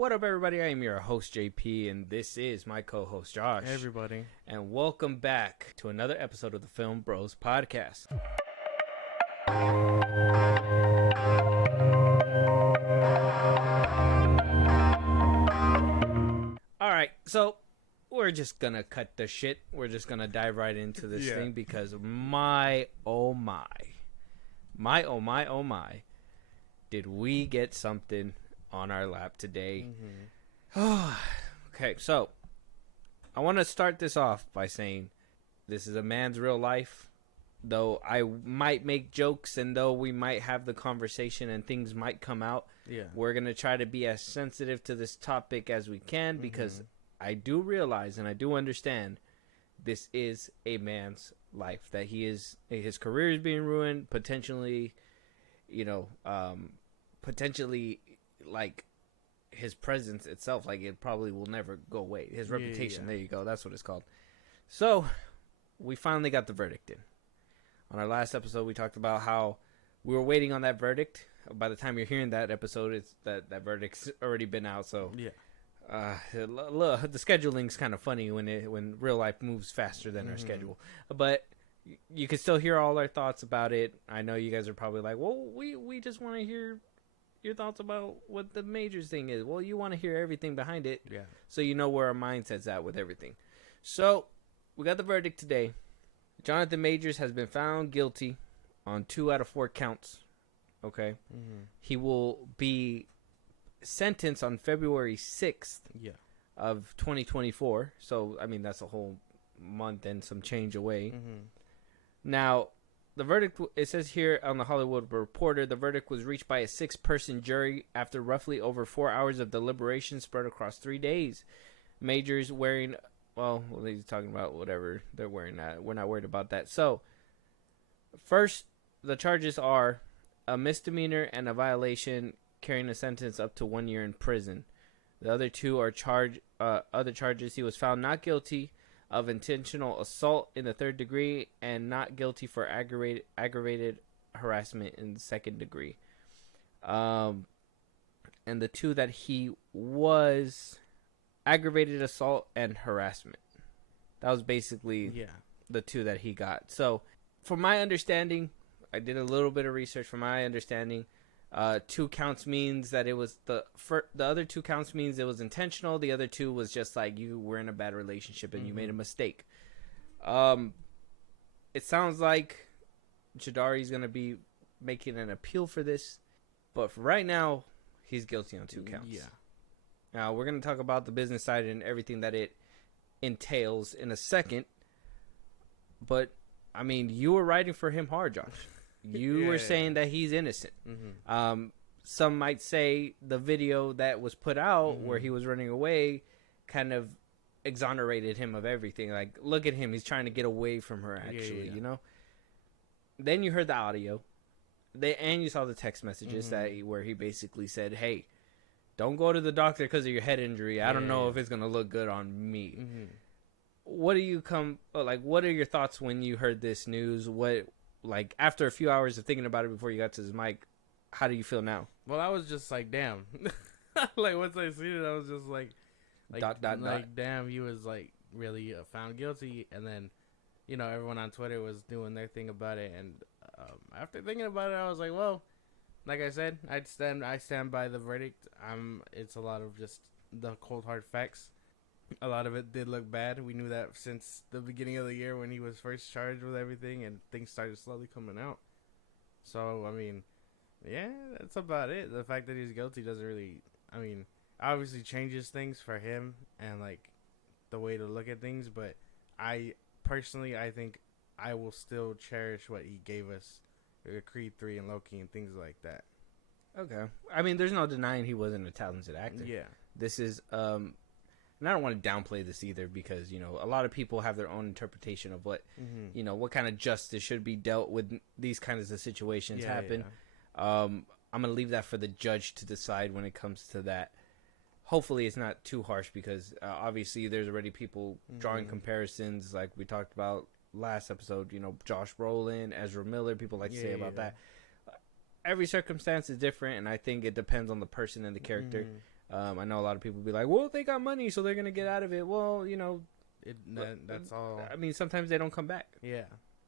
What up, everybody? I am your host, JP, and this is my co-host, Josh. Hey, everybody. And welcome back to another episode of the FilmBros podcast. All right, so we're just going to cut the shit. We're just going to dive right into this thing because my, did we get something on our lap today. Okay, so I want to start this off by saying this is a man's real life. Though I might make jokes and though we might have the conversation and things might come out, we're going to try to be as sensitive to this topic as we can because I do realize and I do understand this is a man's life, that his career is being ruined, potentially, like his presence itself, like it probably will never go away. His reputation, there you go, that's what it's called. So we finally got the verdict in. On our last episode, we talked about how we were waiting on that verdict. By the time you're hearing that episode, it's that verdict's already been out. So the scheduling's kind of funny when real life moves faster than our schedule. But you can still hear all our thoughts about it. I know you guys are probably like, well, we just want to hear your thoughts about what the Majors thing is. Well, you want to hear everything behind it, so you know where our mindset's at with everything. So we got the verdict today. Jonathan Majors has been found guilty on 2 out of 4 counts. Okay, he will be sentenced on February 6th of 2024. So I mean that's a whole month and some change away. Now, the verdict, it says here on the Hollywood Reporter, the verdict was reached by a 6-person jury after roughly over 4 hours of deliberation spread across 3 days. Majors wearing, well, he's talking about whatever they're wearing. We're not worried about that. So, first, the charges are a misdemeanor and a violation carrying a sentence up to 1 year in prison. The other two are other charges. He was found not guilty of intentional assault in the 3rd degree and not guilty for aggravated harassment in the 2nd degree. And the two that he was aggravated assault and harassment. That was basically the two that he got. So from my understanding, I did a little bit of research. From my understanding, 2 counts means that it was the other 2 counts means it was intentional. The other 2 was just like you were in a bad relationship and you made a mistake. It sounds like Jadari's going to be making an appeal for this, but for right now, he's guilty on 2 counts. Now, we're going to talk about the business side and everything that it entails in a second, but, I mean, you were writing for him hard, Josh. You were saying that he's innocent. Some might say the video that was put out where he was running away kind of exonerated him of everything. Like, look at him. He's trying to get away from her, actually, you know? Then you heard the audio. And you saw the text messages where he basically said, hey, don't go to the doctor because of your head injury. I don't know if it's going to look good on me. What are your thoughts when you heard this news? Like, after a few hours of thinking about it before you got to this mic, how do you feel now? Well, I was just like, damn. Like, once I seen it, I was just like, damn, he was, like, really found guilty. And then, everyone on Twitter was doing their thing about it. And after thinking about it, I was like, well, like I said, I stand by the verdict. It's a lot of just the cold, hard facts. A lot of it did look bad. We knew that since the beginning of the year when he was first charged with everything and things started slowly coming out. So, I mean, that's about it. The fact that he's guilty doesn't really, obviously changes things for him and, like, the way to look at things. But I think I will still cherish what he gave us, Creed 3 and Loki and things like that. Okay. I mean, there's no denying he wasn't a talented actor. Yeah. This is, and I don't want to downplay this either because, a lot of people have their own interpretation of what, what kind of justice should be dealt with these kinds of situations happen. I'm going to leave that for the judge to decide when it comes to that. Hopefully it's not too harsh because obviously there's already people drawing comparisons like we talked about last episode, Josh Brolin, Ezra Miller, people like to say about that. Every circumstance is different, and I think it depends on the person and the character. I know a lot of people be like, well, they got money, so they're gonna get out of it. Well, that's all. I mean, sometimes they don't come back. Yeah.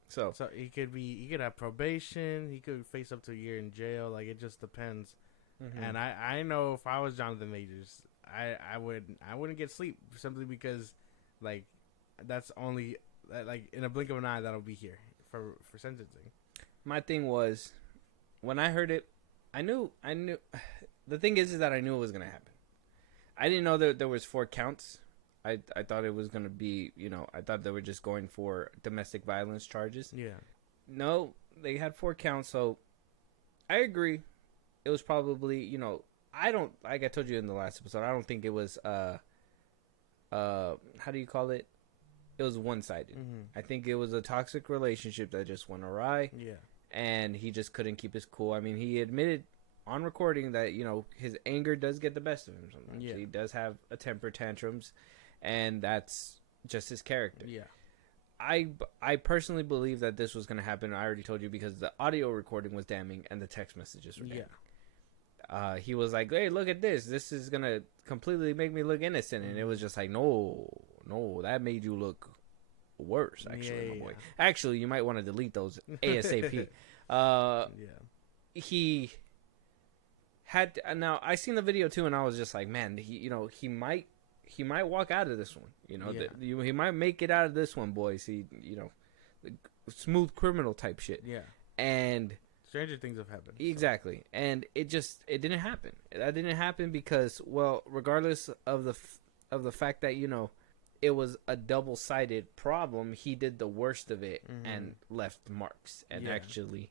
So he could have probation. He could face up to a year in jail. Like, it just depends. Mm-hmm. And I know if I was Jonathan Majors, I wouldn't get sleep simply because, like, that's only like in a blink of an eye that'll be here for sentencing. My thing was, when I heard it, I knew. The thing is that I knew it was gonna happen. I didn't know that there was 4 counts. I thought it was gonna be, I thought they were just going for domestic violence charges. Yeah. No, they had 4 counts. So I agree. It was probably, I don't, like I told you in the last episode, I don't think it was how do you call it? It was one-sided. Mm-hmm. I think it was a toxic relationship that just went awry. Yeah. And he just couldn't keep his cool. I mean, he admitted on recording that, his anger does get the best of him sometimes. Yeah. He does have a temper tantrums, and that's just his character. Yeah. I personally believe that this was going to happen. I already told you because the audio recording was damning and the text messages were damning. Yeah. He was like, hey, look at this. This is going to completely make me look innocent. And it was just like, no, that made you look worse, actually, my boy. Actually, you might want to delete those ASAP. He had... Now, I seen the video, too, and I was just like, man, he might walk out of this one. He might make it out of this one, boys. Smooth criminal type shit. Yeah. And... Stranger things have happened. Exactly. So. And it didn't happen. That didn't happen because, well, regardless of the fact that, it was a double-sided problem, he did the worst of it and left marks and actually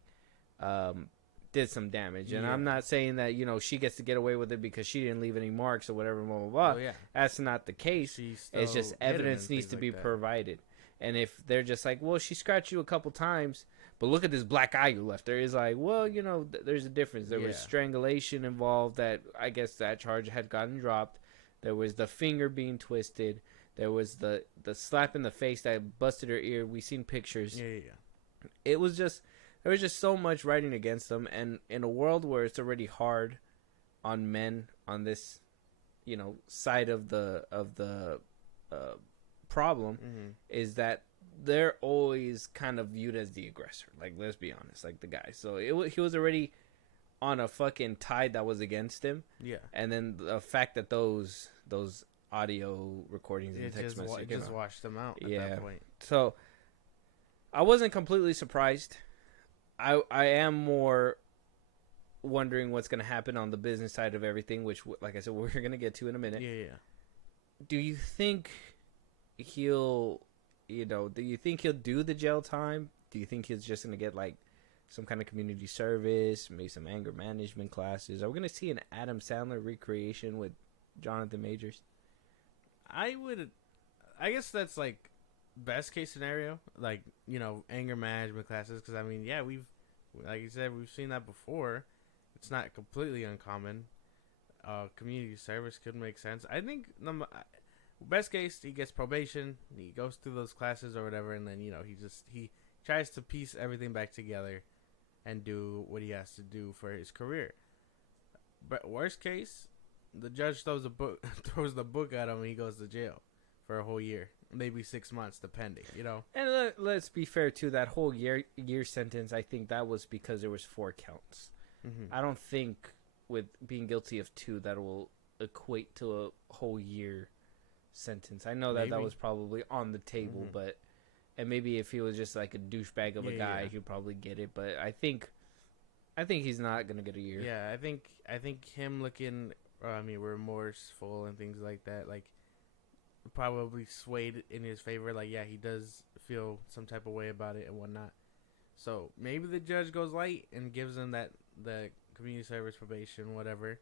did some damage. And I'm not saying that, she gets to get away with it because she didn't leave any marks or whatever, blah, blah, blah. Oh, yeah. That's not the case. It's just evidence needs to be provided. And if they're just like, well, she scratched you a couple times, but look at this black eye you left there. It's like, well, there's a difference. There was strangulation involved that I guess that charge had gotten dropped. There was the finger being twisted. There was the slap in the face that busted her ear. We seen pictures. Yeah. There was just so much writing against them. And in a world where it's already hard on men on this, side of the problem, is that they're always kind of viewed as the aggressor. Like, let's be honest, like the guy. So he was already on a fucking tide that was against him. Yeah. And then the fact that those audio recordings and text messages just washed them out at that point. So I wasn't completely surprised. I am more wondering what's going to happen on the business side of everything, which, like I said, we're going to get to in a minute. Yeah. Do you think he'll do the jail time? Do you think he's just going to get like some kind of community service, maybe some anger management classes? Are we going to see an Adam Sandler recreation with Jonathan Majors? I guess that's like best case scenario, like, anger management classes. Because I mean, like you said, we've seen that before. It's not completely uncommon. Community service could make sense. I think best case, he gets probation, he goes through those classes or whatever, and then he tries to piece everything back together and do what he has to do for his career. But worst case, the judge throws the book at him and he goes to jail for a whole year, maybe 6 months, depending. And let's be fair too. That whole year sentence, I think that was because there was 4 counts. I don't think with being guilty of 2 that will equate to a whole year sentence. I know that was probably on the table, but and maybe if he was just like a douchebag of a guy, he'd probably get it. But I think he's not gonna get a year. Yeah, I think him looking, remorseful and things like that, like, probably swayed in his favor. Like, he does feel some type of way about it and whatnot. So maybe the judge goes light and gives him the community service, probation, whatever,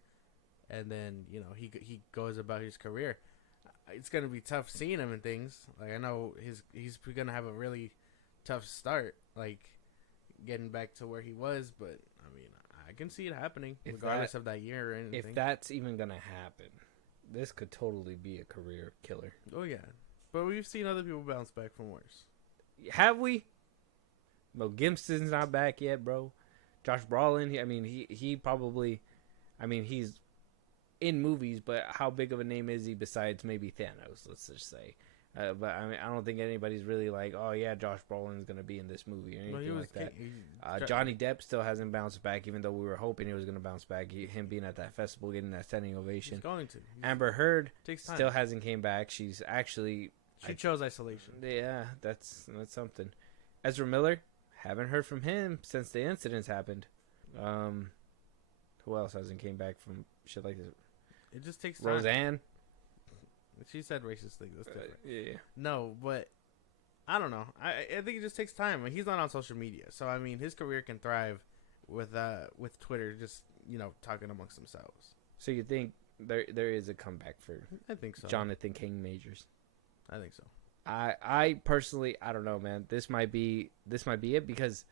and then he goes about his career. It's gonna be tough seeing him and things. Like, I know he's gonna have a really tough start, like getting back to where he was. But I mean, I can see it happening regardless of that year or anything. If that's even gonna happen, this could totally be a career killer. Oh yeah, but we've seen other people bounce back from worse. Have we? Mel Gibson's not back yet, bro. Josh Brolin, he probably, he's in movies, but how big of a name is he besides maybe Thanos? Let's just say. But I mean, I don't think anybody's really like, oh yeah, Josh Brolin's gonna be in this movie or anything like that. Johnny Depp still hasn't bounced back, even though we were hoping he was gonna bounce back. Him being at that festival, getting that standing ovation. He's going to. Amber Heard still hasn't came back. She's actually she chose isolation. Yeah, that's something. Ezra Miller, haven't heard from him since the incidents happened. Who else hasn't came back from shit like this? It just takes time. Roseanne. She said racist things. That's different. Yeah. No, but I don't know. I think it just takes time. He's not on social media, so I mean, his career can thrive with Twitter, just talking amongst themselves. So you think there is a comeback for? I think so. Jonathan King Majors. I think so. I personally, I don't know, man. This might be it because,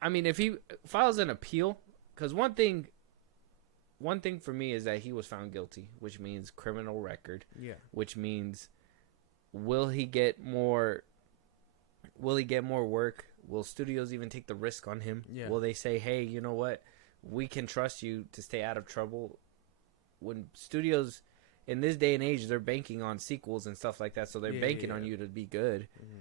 I mean, if he files an appeal, because one thing for me is that he was found guilty, which means criminal record. Yeah. Which means, will he get more work? Will studios even take the risk on him? Yeah. Will they say, hey, you know what? We can trust you to stay out of trouble. When studios, in this day and age, they're banking on sequels and stuff like that, so they're banking on you to be good. Mm-hmm.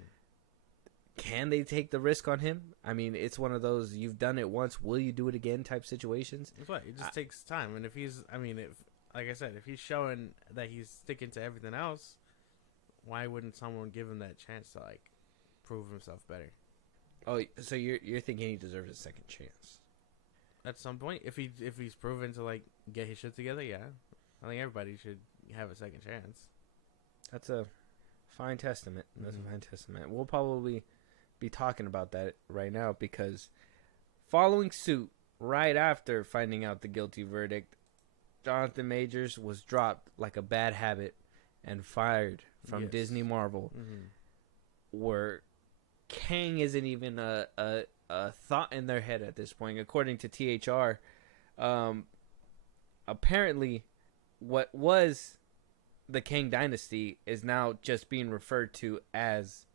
Can they take the risk on him? I mean, it's one of those, you've done it once, will you do it again type situations. That's right. It just takes time. And if like I said, if he's showing that he's sticking to everything else, why wouldn't someone give him that chance to, prove himself better? Oh, so you're thinking he deserves a second chance? At some point, if he's proven to, get his shit together, yeah. I think everybody should have a second chance. That's a fine testament. That's a fine testament. We'll probably be talking about that right now because following suit right after finding out the guilty verdict, Jonathan Majors was dropped like a bad habit and fired from Disney Marvel, where Kang isn't even a thought in their head at this point. According to THR, apparently what was the Kang Dynasty is now just being referred to as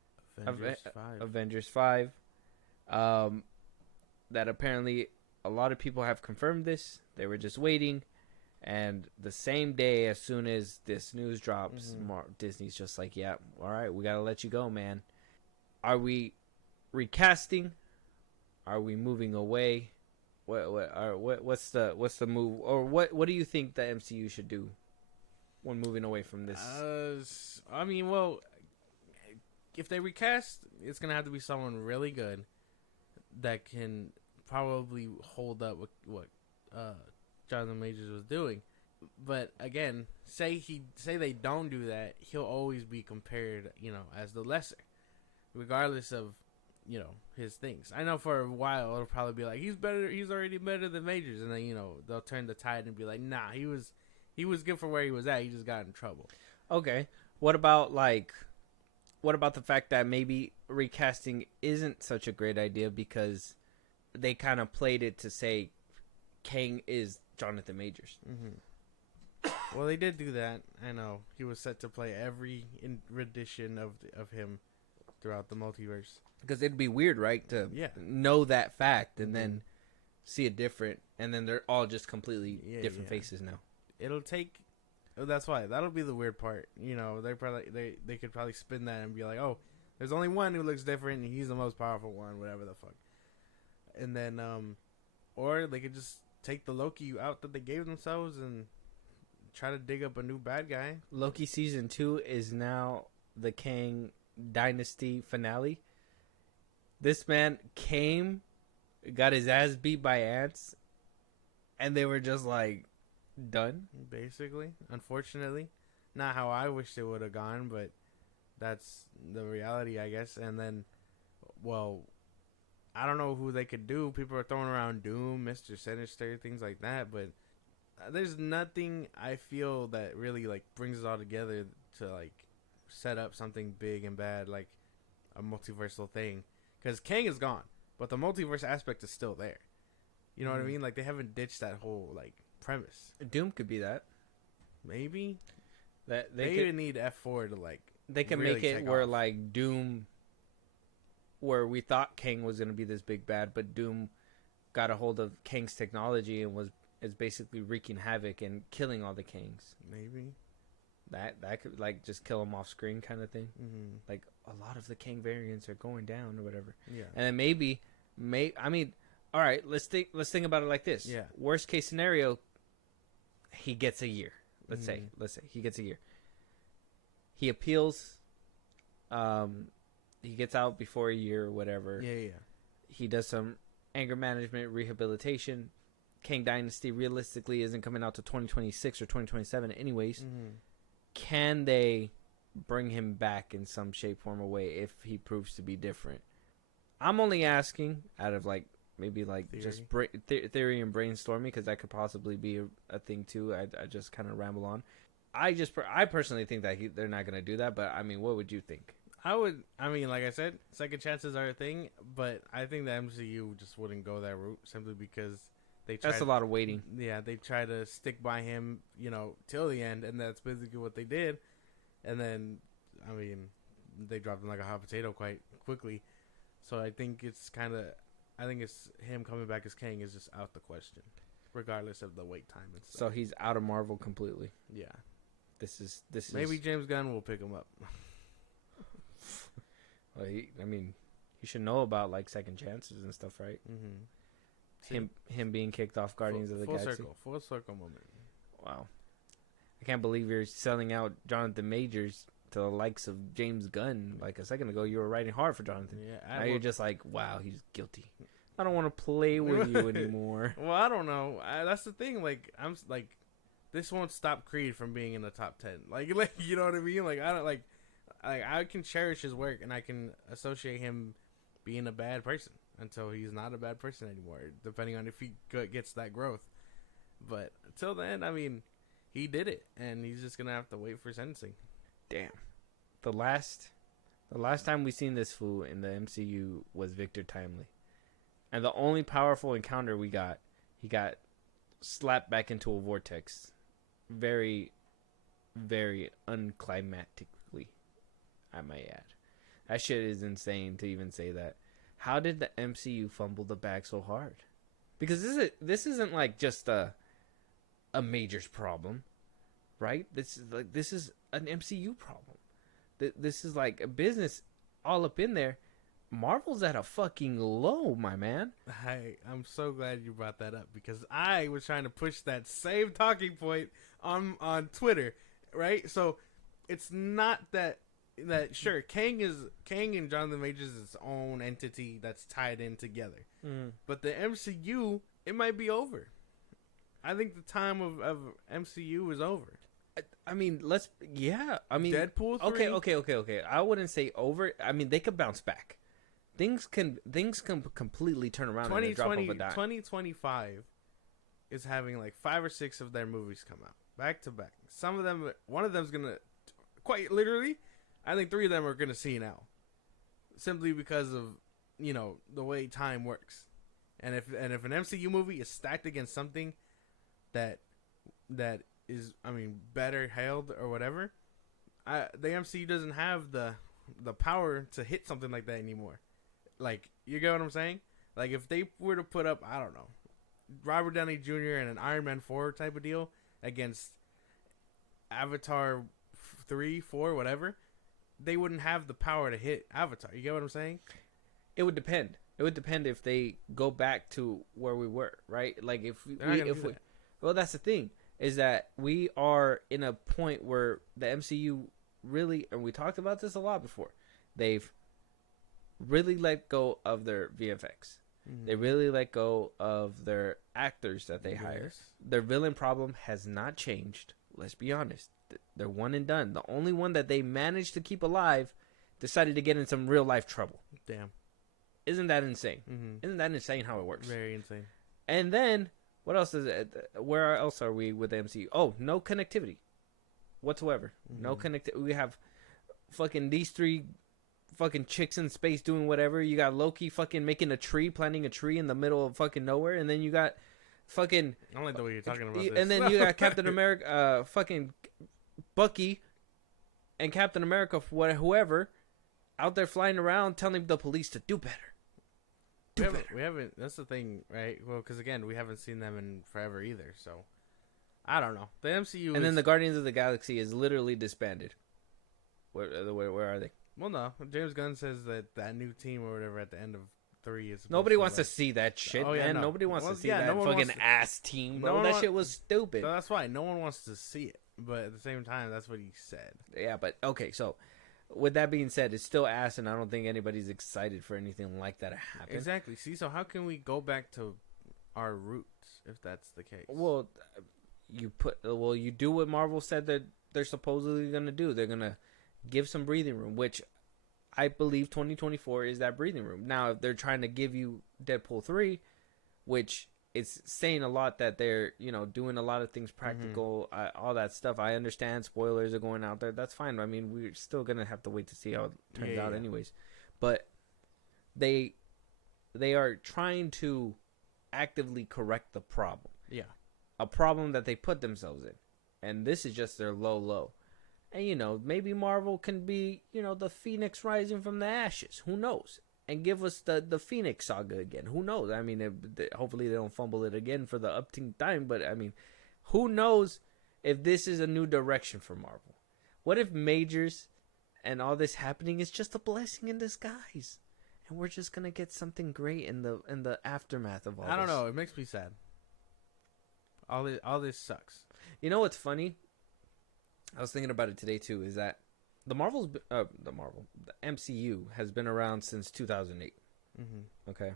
Avengers 5. That apparently a lot of people have confirmed this. They were just waiting. And the same day, as soon as this news drops, Disney's just like, yeah, all right, we got to let you go, man. Are we recasting? Are we moving away? What's the move? Or what do you think the MCU should do when moving away from this? I mean, well, if they recast, it's gonna have to be someone really good that can probably hold up with what Jonathan Majors was doing. But again, say they don't do that, he'll always be compared, as the lesser, regardless of his things. I know for a while it'll probably be like he's already better than Majors, and then they'll turn the tide and be like, nah, he was good for where he was at. He just got in trouble. Okay, what about the fact that maybe recasting isn't such a great idea because they kind of played it to say Kang is Jonathan Majors. Well, they did do that. I know he was set to play every rendition of him throughout the multiverse. Because it'd be weird, right, to know that fact and then see it different, and then they're all just completely different faces now. It'll take. That's why that'll be the weird part. They could probably spin that and be like, oh, there's only one who looks different, and he's the most powerful one, whatever the fuck. And then, or they could just take the Loki out that they gave themselves and try to dig up a new bad guy. Loki season 2 is now the Kang Dynasty finale. This man came, got his ass beat by ants, and they were just like done. Basically, unfortunately, not how I wished it would have gone, but that's the reality, I guess. And then, well, I don't know who they could do. People are throwing around Doom, Mr. Sinister, things like that, but there's nothing I feel that really brings it all together to set up something big and bad like a multiversal thing. Because Kang is gone, but the multiverse aspect is still there. You know what I mean? They haven't ditched that whole premise. Doom could be that. Maybe that they even need F4 to They can really make it where off. Doom, where we thought Kang was gonna be this big bad, but Doom got a hold of Kang's technology and was is basically wreaking havoc and killing all the Kangs. Maybe that could like just kill them off screen kind of thing. Mm-hmm. Like a lot of the Kang variants are going down or whatever. Yeah. And then maybe I mean, all right, let's think about it like this. Yeah. Worst case scenario, he gets a year. Let's say he gets a year. He appeals. He gets out before a year or whatever. Yeah. He does some anger management, rehabilitation. Kang Dynasty realistically isn't coming out to 2026 or 2027 anyways. Mm-hmm. Can they bring him back in some shape, form, or way if he proves to be different? I'm only asking out of like maybe like theory. Just theory and brainstorming, because that could possibly be a thing too. I just kind of ramble on. I personally think that they're not going to do that, but I mean, what would you think? I mean, like I said, second chances are a thing, but I think the MCU just wouldn't go that route simply because that's a lot of waiting. Yeah, they try to stick by him, till the end, and that's basically what they did. And then, I mean, they dropped him like a hot potato quite quickly. So I think it's him coming back as Kang is just out the question, regardless of the wait time and stuff. So he's out of Marvel completely. Yeah. This is maybe James Gunn will pick him up. Well, he should know about like second chances and stuff, right? Mm-hmm. Him being kicked off Guardians of the Galaxy. Full circle moment. Wow, I can't believe you're selling out Jonathan Majors to the likes of James Gunn. Like a second ago, you were writing hard for Jonathan. Yeah, now you're just like, wow, he's guilty. I don't want to play with you anymore. Well, I don't know. That's the thing. Like I'm like, this won't stop Creed from being in the top 10. Like you know what I mean? Like I don't like I can cherish his work and I can associate him being a bad person until he's not a bad person anymore, depending on if he gets that growth. But until then, I mean, he did it, and he's just gonna have to wait for sentencing. Damn. The last time we seen this fool in the MCU was Victor Timely, and the only powerful encounter we got, he got slapped back into a vortex, very, very unclimactically, I might add. That shit is insane to even say that. How did the MCU fumble the bag so hard? Because this isn't like just a Majors problem, right? This is an MCU problem. This is like a business all up in there. Marvel's at a fucking low, my man. I'm so glad you brought that up because I was trying to push that same talking point on Twitter, right? So it's not that sure, Kang and Jonathan Majors is its own entity that's tied in together. But the MCU, it might be over. I think the time of MCU is over. I mean, Deadpool 3? Okay. I wouldn't say over. I mean, they could bounce back. Things can completely turn around in the drop of a dime. 2025 is having like 5 or 6 of their movies come out back to back. Some of them, one of them's gonna, quite literally, I think 3 of them are gonna see now, simply because of the way time works. And if an MCU movie is stacked against something that is, I mean, better hailed or whatever, the MCU doesn't have the power to hit something like that anymore. Like, you get what I'm saying? Like, if they were to put up, I don't know, Robert Downey Jr. and an Iron Man 4 type of deal against Avatar 3, 4, whatever, they wouldn't have the power to hit Avatar. You get what I'm saying? It would depend. It would depend if they go back to where we were, right? Like, if we well, that's the thing, is that we are in a point where the MCU really, and we talked about this a lot before, they've really let go of their VFX. Mm-hmm. They really let go of their actors that they hire. Their villain problem has not changed. Let's be honest. They're one and done. The only one that they managed to keep alive decided to get in some real life trouble. Damn. Isn't that insane? Mm-hmm. Isn't that insane how it works? Very insane. And then, what else is it? Where else are we with the MCU? Oh, no connectivity whatsoever. Mm-hmm. No connectivity. We have fucking these 3 fucking chicks in space doing whatever. You got Loki fucking making a tree, planting a tree in the middle of fucking nowhere. And then you got fucking... I don't like the way you're talking about this. And then you got Captain America, fucking Bucky and Captain America, whoever, out there flying around telling the police to do better. better. We haven't. That's the thing, right? Well, because again, we haven't seen them in forever either. So I don't know. The MCU, and then the Guardians of the Galaxy is literally disbanded. Where are they? Well, no. James Gunn says that new team or whatever at the end of 3 is. Nobody wants to see that shit, man. No. Nobody wants to see that fucking ass team, bro. That shit was stupid. So that's why no one wants to see it. But at the same time, that's what he said. Yeah, but okay. So with that being said, it's still ass, and I don't think anybody's excited for anything like that to happen. Exactly. See, so how can we go back to our roots if that's the case? Well, you do what Marvel said that they're supposedly gonna do. They're gonna give some breathing room, which I believe 2024 is that breathing room. Now, if they're trying to give you Deadpool 3, which it's saying a lot that they're, doing a lot of things practical, all that stuff. I understand spoilers are going out there. That's fine. I mean, we're still going to have to wait to see how it turns out anyways. But they are trying to actively correct the problem. Yeah. A problem that they put themselves in. And this is just their low. And, maybe Marvel can be, the Phoenix rising from the ashes. Who knows? And give us the Phoenix saga again. Who knows? I mean, hopefully they don't fumble it again for the upteenth time. But, I mean, who knows if this is a new direction for Marvel? What if Majors and all this happening is just a blessing in disguise? And we're just going to get something great in the aftermath of all this. I don't know. It makes me sad. All this sucks. You know what's funny? I was thinking about it today too. Is that the MCU has been around since 2008. Mm-hmm. Okay,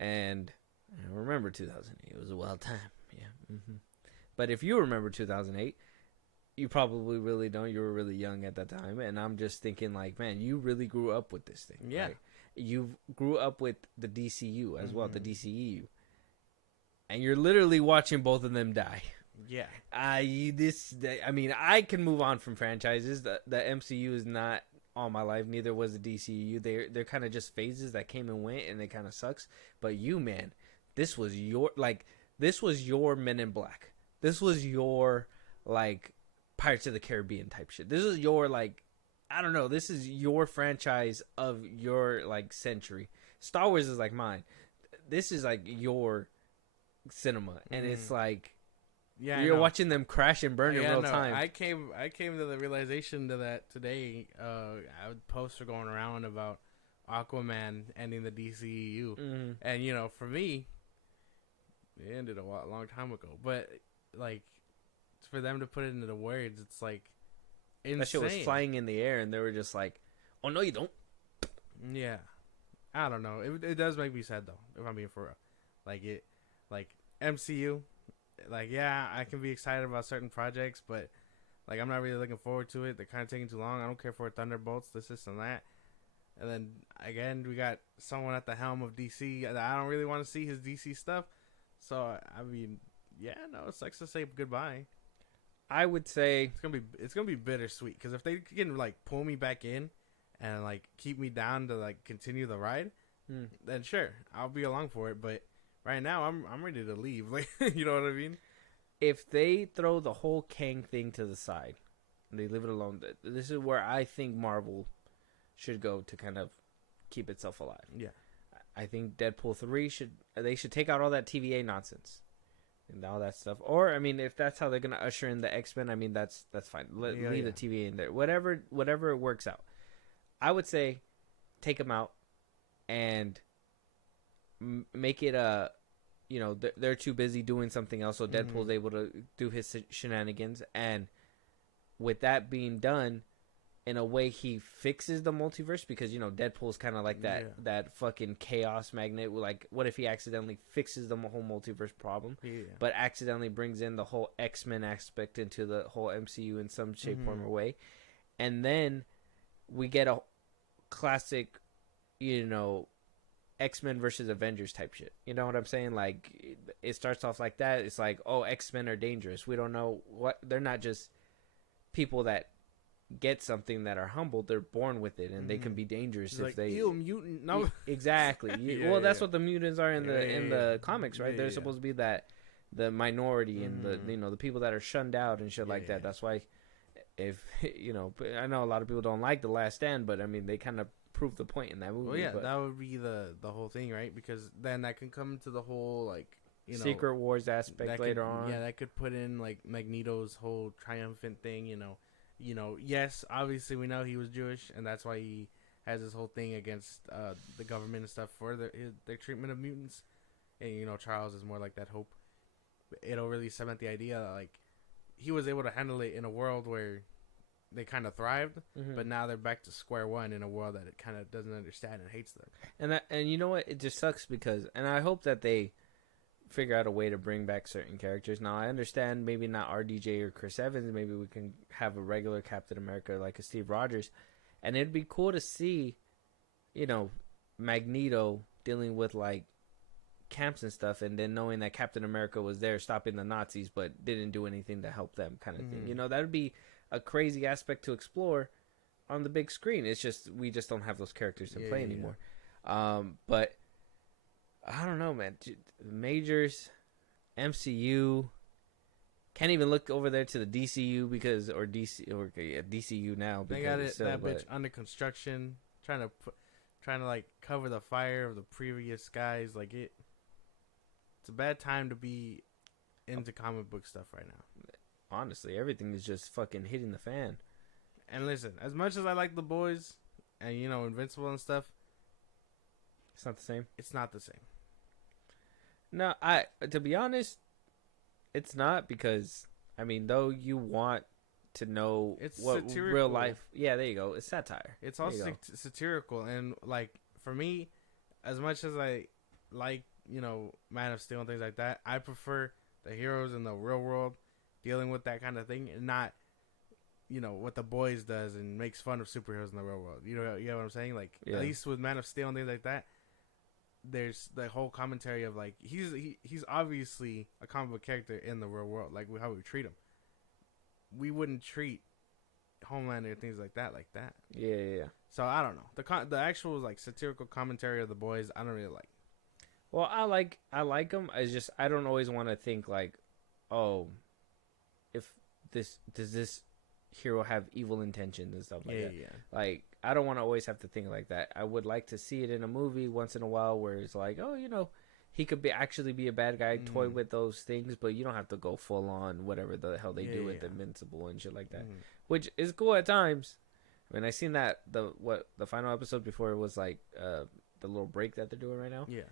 and I remember 2008. It was a wild time. Yeah. Mm-hmm. But if you remember 2008, you probably really don't. You were really young at that time, and I'm just thinking like, man, you really grew up with this thing. Yeah. Right? You grew up with the DCU as well, the DCEU, and you're literally watching both of them die. Yeah. I can move on from franchises. The MCU is not all my life. Neither was the DCU. They're kind of just phases that came and went, and it kind of sucks. But you, man, this was your Men in Black. This was your Pirates of the Caribbean type shit. This is your I don't know. This is your franchise of your century. Star Wars is like mine. This is your cinema, and it's yeah, you're watching them crash and burn in real time. I came to the realization to that today. A poster going around about Aquaman ending the DCEU, and for me, it ended a long time ago. But for them to put it into the words, it's insane. That shit was flying in the air, and they were just like, "Oh no, you don't." Yeah, I don't know. It does make me sad though, if I'm being for real. MCU. Yeah, I can be excited about certain projects, but I'm not really looking forward to it. They're kind of taking too long. I don't care for Thunderbolts, this and that. And then again, we got someone at the helm of DC that I don't really want to see his DC stuff. So I mean, yeah, no, it sucks to say goodbye. I would say it's gonna be bittersweet because if they can pull me back in and keep me down to continue the ride, then sure, I'll be along for it. But right now, I'm ready to leave. You know what I mean? If they throw the whole Kang thing to the side, and they leave it alone, this is where I think Marvel should go to kind of keep itself alive. Yeah, I think Deadpool 3 should take out all that TVA nonsense and all that stuff. Or I mean, if that's how they're gonna usher in the X-Men, I mean that's fine. Leave the TVA in there. Whatever it works out. I would say take them out and make it they're too busy doing something else, so Deadpool's able to do his shenanigans, and with that being done, in a way he fixes the multiverse because Deadpool's kind of that fucking chaos magnet. What if he accidentally fixes the whole multiverse problem, but accidentally brings in the whole X-Men aspect into the whole MCU in some shape, form, or way, and then we get a classic, X-Men versus Avengers type shit. You know what I'm saying? It starts off like that. It's X-Men are dangerous. We don't know what. They're not just people that get something that are humbled. They're born with it, and they can be dangerous if they. Ew, mutant. No. Exactly. That's what the mutants are in the comics, right? They're supposed to be the minority and the people that are shunned out and shit like that. That's why, if I know a lot of people don't like The Last Stand, but I mean they kind of prove the point in that movie. Well, yeah, that would be the whole thing, right? Because then that can come into the whole, like, you know, Secret Wars aspect later on. Yeah, that could put in, like, Magneto's whole triumphant thing, you know. Yes, obviously we know he was Jewish, and that's why he has this whole thing against the government and stuff for their treatment of mutants. And, Charles is more like that hope. It'll really cement the idea that, like, he was able to handle it in a world where they kind of thrived, but now they're back to square one in a world that it kind of doesn't understand and hates them. And you know what? It just sucks because, and I hope that they figure out a way to bring back certain characters. Now, I understand maybe not RDJ or Chris Evans. Maybe we can have a regular Captain America like a Steve Rogers. And it'd be cool to see, Magneto dealing with, like, camps and stuff, and then knowing that Captain America was there stopping the Nazis but didn't do anything to help them kind of thing. That would be a crazy aspect to explore on the big screen. It's just we just don't have those characters to play anymore. But I don't know, man. Majors, MCU, can't even look over there to the DCU DCU now. They got bitch under construction, trying to like cover the fire of the previous guys. Like it's a bad time to be into comic book stuff right now. Honestly, everything is just fucking hitting the fan. And listen, as much as I like The Boys and Invincible and stuff, it's not the same. It's not the same. No, to be honest, it's not, because though you want to know what satirical. Real life. Yeah, there you go. It's satire. It's all satirical, and like for me, as much as I like Man of Steel and things like that, I prefer the heroes in the real world dealing with that kind of thing, and not what The Boys does and makes fun of superheroes in the real world. You know what I'm saying? Like at least with Man of Steel and things like that, there's the whole commentary of like he's obviously a comic book character in the real world, like how we treat him. We wouldn't treat Homelander and things like that. Yeah. So I don't know, the actual like satirical commentary of The Boys I don't really like. Well, I like them. It's just I don't always want to think like, oh, if does this hero have evil intentions and stuff like that. Yeah. Like I don't want to always have to think like that. I would like to see it in a movie once in a while where it's like, oh, he could actually be a bad guy, toy with those things, but you don't have to go full on whatever the hell they do with Invincible and shit like that, which is cool at times. I seen that the final episode before it was like the little break that they're doing right now. Yeah,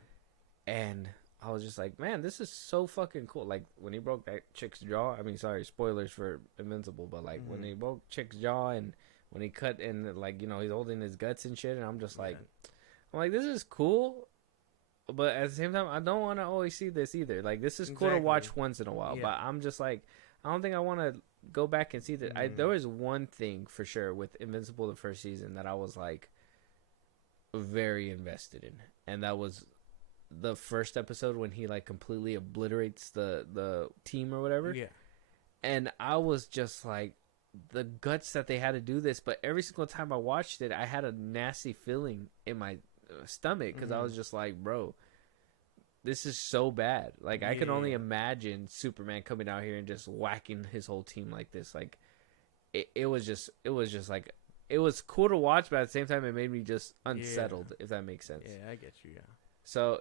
and I was just like, man, this is so fucking cool. Like when he broke that chick's jaw. Sorry, spoilers for Invincible, but like when he broke chick's jaw and when he cut and like he's holding his guts and shit, and I'm just like, this is cool, but at the same time, I don't want to always see this either. Like this is cool to watch once in a while, but I'm just like, I don't think I want to go back and see that. There was one thing for sure with Invincible the first season that I was like very invested in, and that was the first episode when he like completely obliterates the team or whatever. Yeah. And I was just like, the guts that they had to do this, but every single time I watched it, I had a nasty feeling in my stomach because I was just like, bro, this is so bad. Like I can only imagine Superman coming out here and just whacking his whole team like this. Like it was just like, it was cool to watch, but at the same time, it made me just unsettled, if that makes sense. Yeah, I get you. Yeah. So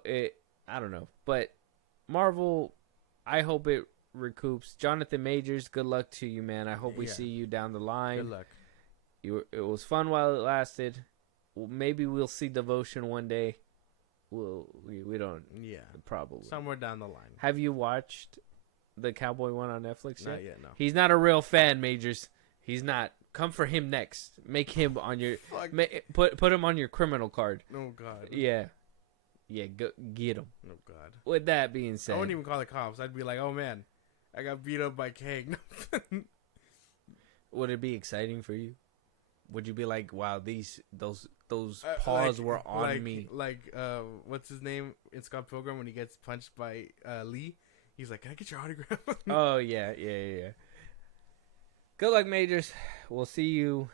I don't know, but Marvel, I hope it recoups. Jonathan Majors, good luck to you, man. I hope we see you down the line. Good luck. It was fun while it lasted. Maybe we'll see Devotion one day. We don't. Yeah, probably somewhere down the line. Have you watched the Cowboy one on Netflix yet? Not yet. No. He's not a real fan, Majors. He's not. Come for him next. Make him on your put him on your criminal card. Oh God. Yeah. Yeah, go get him. Oh God. With that being said, I wouldn't even call the cops. I'd be like, "Oh man, I got beat up by Kang." Would it be exciting for you? Would you be like, "Wow, those paws were on me"? Like, what's his name in Scott Pilgrim when he gets punched by Lee? He's like, "Can I get your autograph?" Oh yeah. Good luck, Majors. We'll see you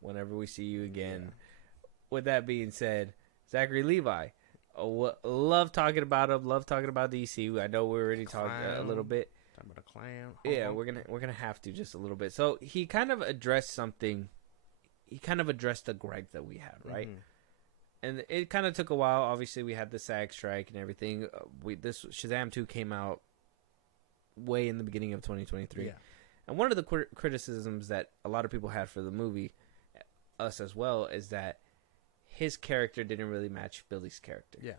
whenever we see you again. Yeah. With that being said, Zachary Levi. Love talking about him. Love talking about DC. I know we already talked a little bit. Talking about a clown. Yeah, we're gonna have to just a little bit. So he kind of addressed something. He kind of addressed the gripe that we had, right? and it kind of took a while. Obviously, we had the SAG strike and everything. This Shazam 2 came out way in the beginning of 2023. Yeah. And one of the criticisms that a lot of people had for the movie, us as well, is that his character didn't really match Billy's character. Yeah.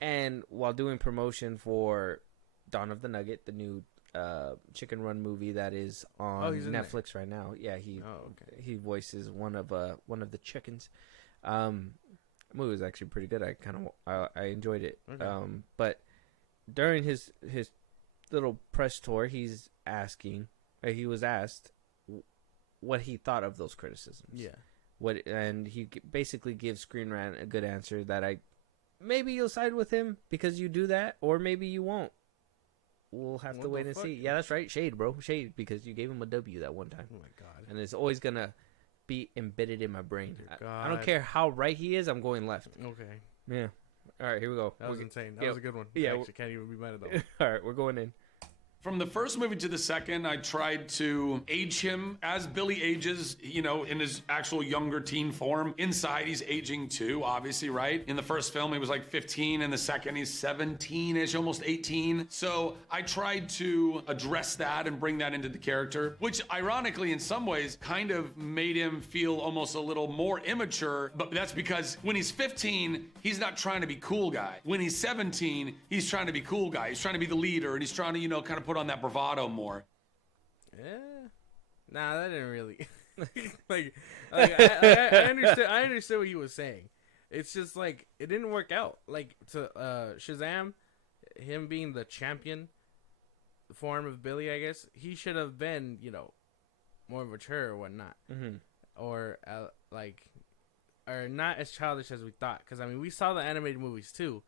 And while doing promotion for Dawn of the Nugget, the new Chicken Run movie that is on Netflix right now. Yeah, he voices one of the chickens. The movie was actually pretty good. I enjoyed it. Okay. But during his little press tour, he was asked what he thought of those criticisms. Yeah. And he basically gives Screen Rant a good answer that maybe you'll side with him because you do that, or maybe you won't. We'll have to wait and see. Yeah, that's right. Shade, bro. Shade, because you gave him a W that one time. Oh, my God. And it's always going to be embedded in my brain. God. I don't care how right he is, I'm going left. Okay. Yeah. All right, here we go. That was insane. That was a good one. Yeah. I actually can't even be mad at that. All right, we're going in. From the first movie to the second, I tried to age him as Billy ages, in his actual younger teen form. Inside, he's aging too, obviously, right? In the first film, he was like 15. In the second, he's 17-ish, almost 18. So I tried to address that and bring that into the character, which ironically, in some ways, kind of made him feel almost a little more immature. But that's because when he's 15, he's not trying to be cool guy. When he's 17, he's trying to be cool guy. He's trying to be the leader, and he's trying to, kind of put on that bravado more. Yeah. Nah, that didn't really. I understood what he was saying. It's just like it didn't work out. Like to Shazam, him being the champion form of Billy, I guess he should have been, more mature or whatnot, or or not as childish as we thought. Because we saw the animated movies too,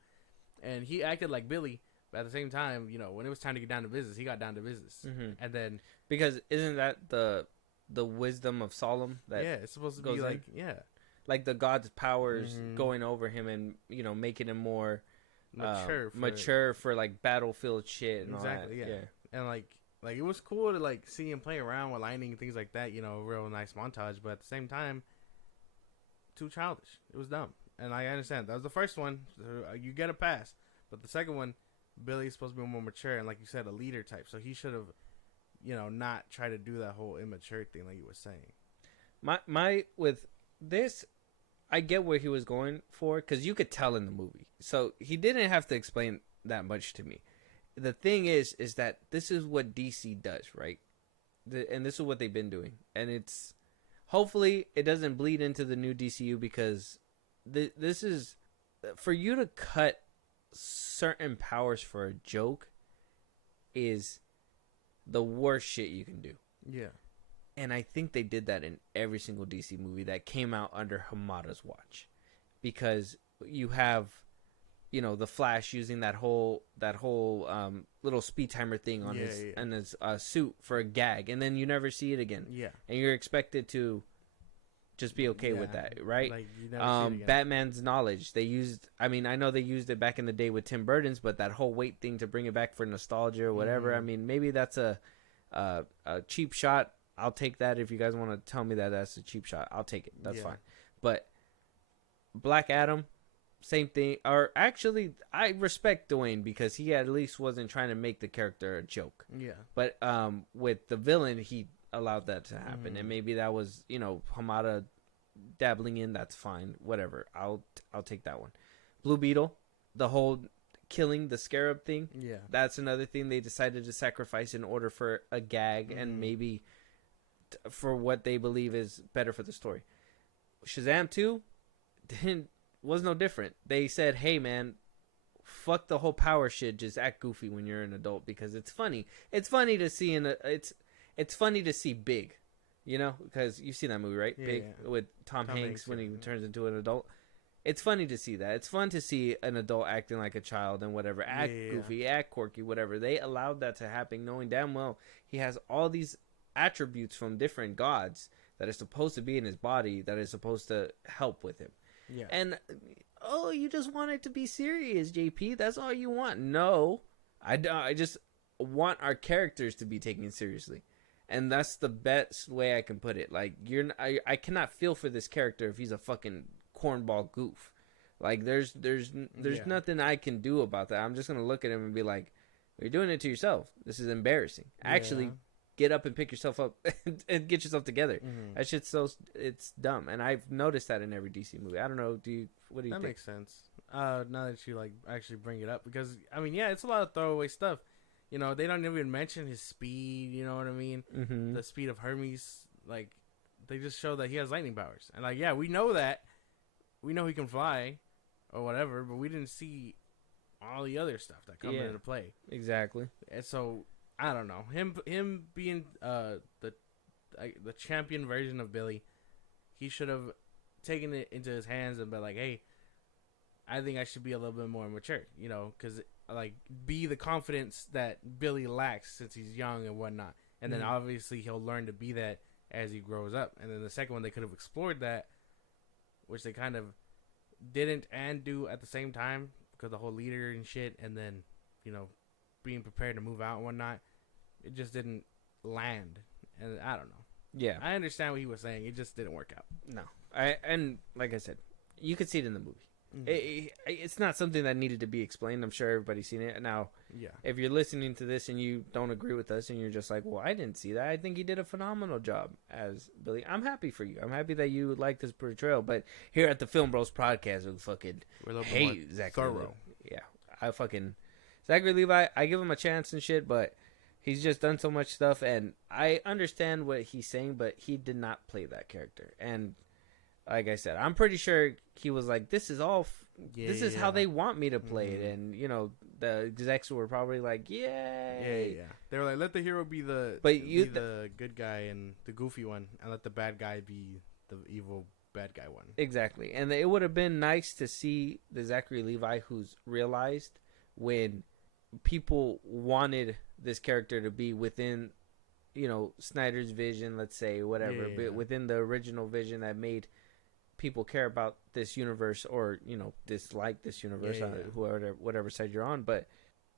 and he acted like Billy. But at the same time, when it was time to get down to business, he got down to business. And then... Because isn't that the wisdom of Solemn? That it's supposed to be like... in? Yeah. Like the God's powers going over him and, making him more... Mature for like, battlefield shit and exactly, all that. Yeah. And, like it was cool to, like, see him play around with lightning and things like that. A real nice montage. But at the same time, too childish. It was dumb. And I understand. That was the first one. So you get a pass. But the second one... Billy's supposed to be more mature and, like you said, a leader type. So he should have, not tried to do that whole immature thing like you were saying. My with this, I get where he was going for because you could tell in the movie. So he didn't have to explain that much to me. The thing is that this is what DC does, right? And this is what they've been doing. And it's hopefully it doesn't bleed into the new DCU because this is for you to cut certain powers for a joke is the worst shit you can do. Yeah. And I think they did that in every single DC movie that came out under Hamada's watch. Because you have, the Flash using that whole little speed timer thing on his suit for a gag, and then you never see it again. Yeah. And you're expected to just be okay with that, right? Like, you never see it again. Batman's knowledge. They used, I know they used it back in the day with Tim Burton's, but that whole weight thing to bring it back for nostalgia or whatever. Maybe that's a cheap shot. I'll take that. If you guys want to tell me that that's a cheap shot, I'll take it. That's fine. But Black Adam, same thing. Or actually, I respect Dwayne because he at least wasn't trying to make the character a joke. Yeah. But with the villain, he allowed that to happen, and maybe that was Hamada dabbling in. That's fine, whatever. I'll take that one. Blue Beetle, the whole killing the scarab thing. Yeah, that's another thing they decided to sacrifice in order for a gag and maybe for what they believe is better for the story. Shazam 2 was no different. They said, hey man, fuck the whole power shit, just act goofy when you're an adult because it's funny. It's funny to see it's funny to see Big, because you've seen that movie, right? Big with Tom Hanks when he turns into an adult. It's funny to see that. It's fun to see an adult acting like a child and whatever. Act goofy, act quirky, whatever. They allowed that to happen knowing damn well he has all these attributes from different gods that are supposed to be in his body that is supposed to help with him. Yeah. And, you just want it to be serious, JP. That's all you want. No. I just want our characters to be taken seriously. And that's the best way I can put it. Like, I cannot feel for this character if he's a fucking cornball goof. Like there's nothing I can do about that. I'm just gonna look at him and be like, "You're doing it to yourself. This is embarrassing. Actually, get up and pick yourself up and get yourself together." Mm-hmm. That shit's it's dumb, and I've noticed that in every DC movie. I don't know. What do you think? That makes sense. Now that you like actually bring it up, because I mean, yeah, it's a lot of throwaway stuff. You know, they don't even mention his speed. You know what I mean? Mm-hmm. The speed of Hermes. Like, they just show that he has lightning powers, and like, yeah, we know that. We know he can fly, or whatever, but we didn't see all the other stuff that comes into play. Exactly. And so I don't know, him being the champion version of Billy, he should have taken it into his hands and been like, hey, I think I should be a little bit more mature, you know, because like be the confidence that Billy lacks since he's young and whatnot, and then obviously he'll learn to be that as he grows up. And then the second one, they could have explored that, which they kind of didn't and do at the same time, because the whole leader and shit, and then, you know, being prepared to move out and whatnot, it just didn't land. And I don't know. Yeah, I understand what he was saying. It just didn't work out. No, and like I said, you could see it in the movie. Mm-hmm. It's not something that needed to be explained. I'm sure everybody's seen it. Now, if you're listening to this and you don't agree with us and you're just like, well, I didn't see that. I think he did a phenomenal job as Billy. I'm happy for you. I'm happy that you like this portrayal. But here at the FilmBros podcast, we're hate Zachary Levi. Yeah, I fucking Zachary Levi. I give him a chance and shit, but he's just done so much stuff. And I understand what he's saying, but he did not play that character. And like I said, I'm pretty sure he was like, this is all, this is how they want me to play it. And, you know, the execs were probably like, yay. Yeah. They were like, let the hero be the the good guy and the goofy one, and let the bad guy be the evil bad guy one. Exactly. And it would have been nice to see the Zachary Levi who's realized when people wanted this character to be within, you know, Snyder's vision, let's say, whatever, but within the original vision that made people care about this universe, or, you know, dislike this universe, whatever side you're on. But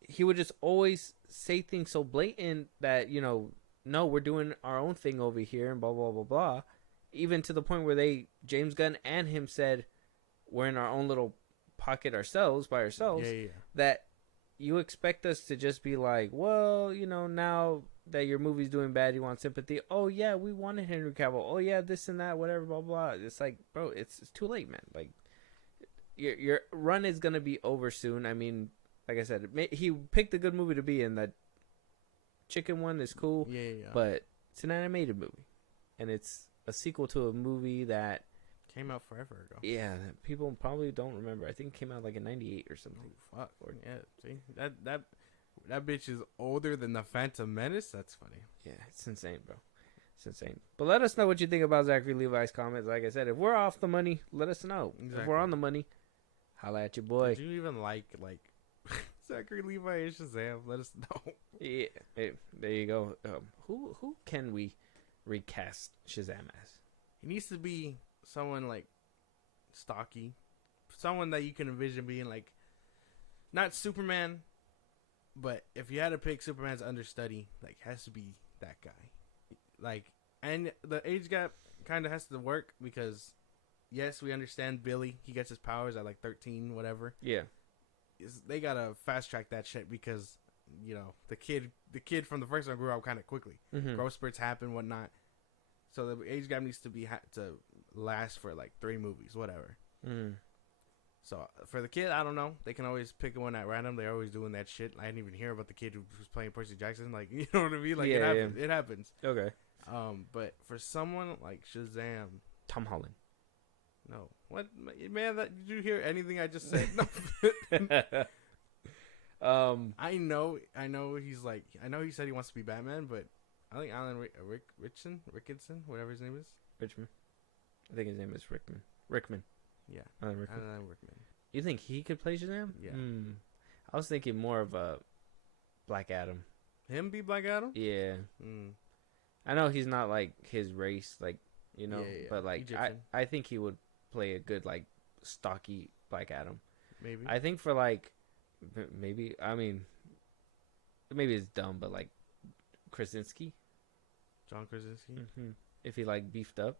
he would just always say things so blatant that, you know, no, we're doing our own thing over here and blah, blah, blah, blah. Even to the point where James Gunn and him said, we're in our own little pocket ourselves, by ourselves, that you expect us to just be like, well, you know, now that your movie's doing bad, you want sympathy. Oh yeah, we wanted Henry Cavill. Oh yeah, this and that, whatever, blah blah. It's like, bro, it's too late, man. Like, your run is gonna be over soon. I mean, like I said, he picked a good movie to be in. That chicken one is cool, but it's an animated movie, and it's a sequel to a movie that came out forever ago. Yeah, people probably don't remember. I think it came out like in '98 or something. Oh, fuck. Yeah, see that bitch is older than the Phantom Menace. That's funny. Yeah, it's insane, bro. It's insane. But let us know what you think about Zachary Levi's comments. Like I said, if we're off the money, let us know. Exactly. If we're on the money, holla at your boy. Did you even like Zachary Levi and Shazam? Let us know. Yeah, there you go. Who can we recast Shazam as? He needs to be someone like stocky, someone that you can envision being like, not Superman, but if you had to pick Superman's understudy, like, has to be that guy. Like, and the age gap kind of has to work because, yes, we understand Billy. He gets his powers at like 13, whatever. Yeah, they gotta fast track that shit because, you know, the kid from the first one grew up kind of quickly. Growth spurts happen, whatnot. So the age gap needs to be to last for like 3 movies, whatever. So for the kid, I don't know. They can always pick one at random. They're always doing that shit. I didn't even hear about the kid who was playing Percy Jackson. Like, you know what I mean? Like, it happens. Okay. But for someone like Shazam, Tom Holland. No. What, man? Did you hear anything I just said? No. I know he's like. I know he said he wants to be Batman, but I think Alan Rickson, whatever his name is. Richmond. I think his name is Rickman. Yeah. Alan Rickman. You think he could play Shazam? Yeah. I was thinking more of a Black Adam. Him be Black Adam? Yeah. I know he's not like his race, like, you know, but like I think he would play a good like stocky Black Adam. Maybe. I think for like maybe it's dumb, but like Krasinski. John Krasinski. If he like beefed up.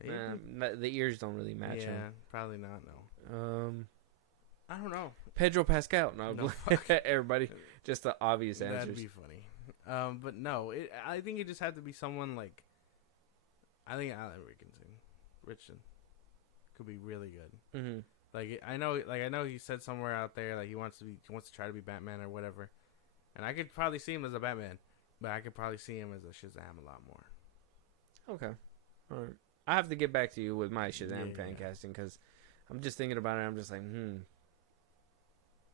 Maybe. The ears don't really match him. Yeah, probably not. No. I don't know. Pedro Pascal. No, everybody. Just the obvious answers. That'd be funny. But no, I think it just had to be someone like. I think Alan Richardson could be really good. Mm-hmm. I know he said somewhere out there like he wants to try to be Batman or whatever, and I could probably see him as a Batman, but I could probably see him as a Shazam a lot more. Okay, all right. I have to get back to you with my Shazam fan casting because I'm just thinking about it. I'm just like,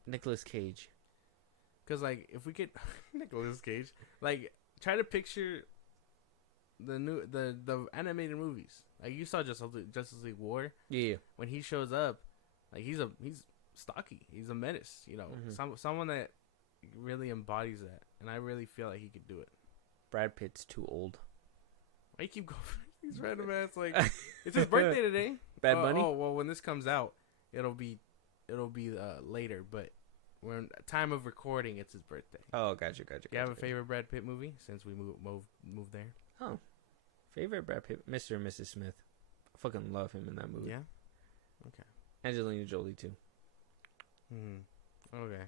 Nicolas Cage. Because like if we get Nicolas Cage, like try to picture the animated movies. Like you saw Justice League War. Yeah. When he shows up, like he's stocky. He's a menace. You know, someone that really embodies that, and I really feel like he could do it. Brad Pitt's too old. Why you keep going? These random ass like it's his birthday today. Bad Bunny. Oh well, when this comes out, it'll be later. But when time of recording, it's his birthday. Oh, gotcha. You have a favorite Brad Pitt movie since we moved there? Oh, favorite Brad Pitt, Mr. and Mrs. Smith. I fucking love him in that movie. Yeah. Okay. Angelina Jolie too. Okay.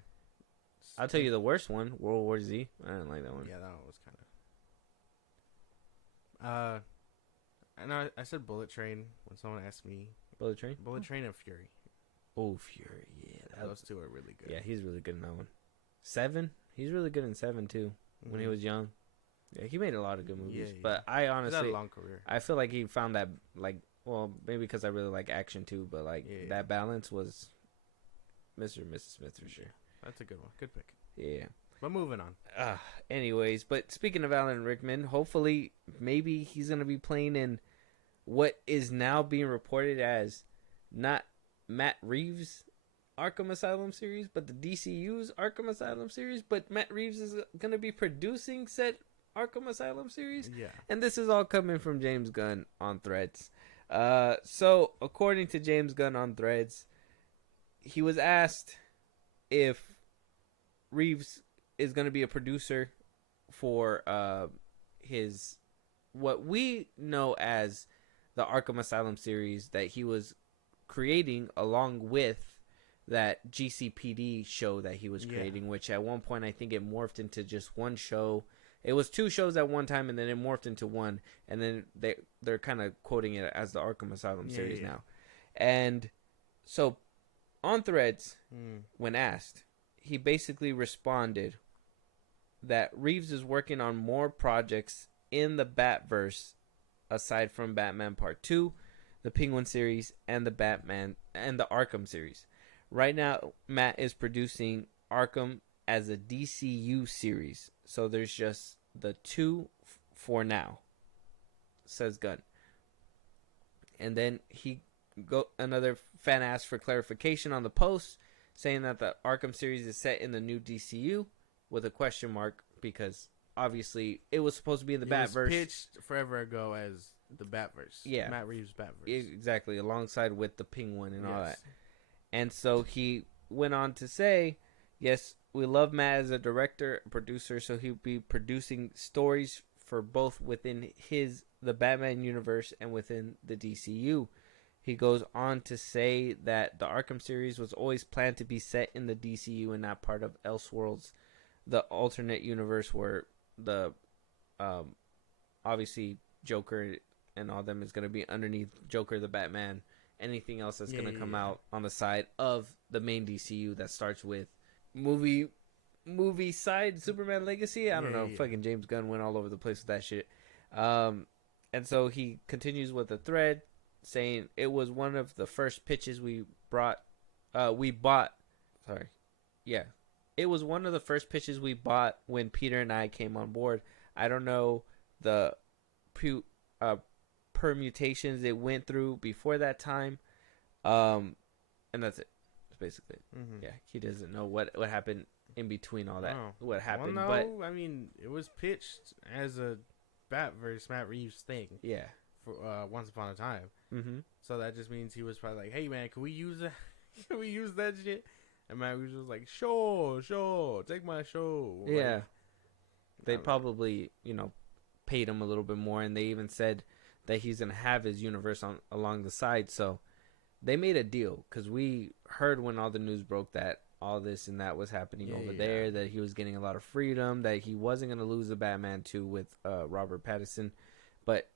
I'll tell you the worst one, World War Z. I didn't like that one. Yeah, that one was kind of. I know I said Bullet Train when someone asked me. Bullet Train? Bullet Train and Fury. Oh, Fury. Yeah. Those two are really good. Yeah, he's really good in that one. 7? He's really good in 7 too, when he was young. Yeah, he made a lot of good movies. Yeah. But I honestly. He's had a long career. I feel like he found that, like, well, maybe because I really like action too, but like that balance was Mr. and Mrs. Smith for sure. That's a good one. Good pick. Yeah. But moving on. Anyways, but speaking of Alan Rickman, hopefully, maybe he's going to be playing in what is now being reported as not Matt Reeves' Arkham Asylum series, but the DCU's Arkham Asylum series. But Matt Reeves is going to be producing said Arkham Asylum series. Yeah. And this is all coming from James Gunn on Threads. So, according to James Gunn on Threads, he was asked if Reeves is going to be a producer for his what we know as the Arkham Asylum series that he was creating along with that GCPD show that he was creating, which at one point I think it morphed into just one show. It was 2 shows at one time, and then it morphed into one, and then they're kind of quoting it as the Arkham Asylum series now. And so on Threads, when asked, he basically responded that Reeves is working on more projects in the Batverse aside from Batman Part 2, the Penguin series, and the Batman and the Arkham series. Right now, Matt is producing Arkham as a DCU series. So there's just the 2 for now, says Gunn. And then another fan asked for clarification on the post, saying that the Arkham series is set in the new DCU with a question mark because obviously it was supposed to be in the Batverse. It was pitched forever ago as the Batverse. Yeah. Matt Reeves Batverse. Exactly, alongside with the Penguin and all that. And so he went on to say, yes, we love Matt as a director, producer, so he'll be producing stories for both within the Batman universe and within the DCU. He goes on to say that the Arkham series was always planned to be set in the DCU and not part of Elseworlds, the alternate universe where the obviously Joker and all them is going to be underneath Joker, the Batman. Anything else that's going to come out on the side of the main DCU that starts with movie side Superman Legacy. I don't know. Fucking James Gunn went all over the place with that shit. And so he continues with a thread saying it was one of the first pitches we bought. It was one of the first pitches we bought when Peter and I came on board. I don't know the permutations it went through before that time. And that's it. That's basically it. Mm-hmm. Yeah, he doesn't know what happened in between all that. What happened. Well, no, but I mean, it was pitched as a Batverse Matt Reeves thing. Yeah. For Once Upon a Time. Mm-hmm. So that just means he was probably like, hey, man, can we use that? Can we use that shit? And Matt Reeves was like, sure, take my show. Yeah. They probably, paid him a little bit more, and they even said that he's gonna have his universe on along the side. So they made a deal because we heard when all the news broke that all this and that was happening over there, that he was getting a lot of freedom, that he wasn't gonna lose the Batman 2 with Robert Pattinson, but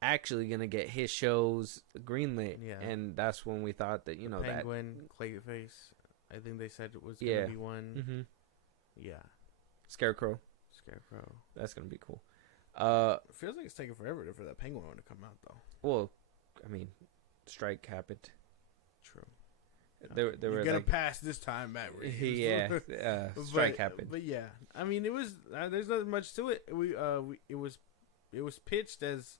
actually gonna get his shows greenlit. And that's when we thought that Penguin, Clayface, I think they said it was gonna be one. Scarecrow, that's gonna be cool. It feels like it's taking forever for that Penguin one to come out though. Well, I mean, strike happened. True. They were gonna like, pass this time, Matt Reeves. strike happened. But yeah, I mean, it was there's not much to it. It was pitched as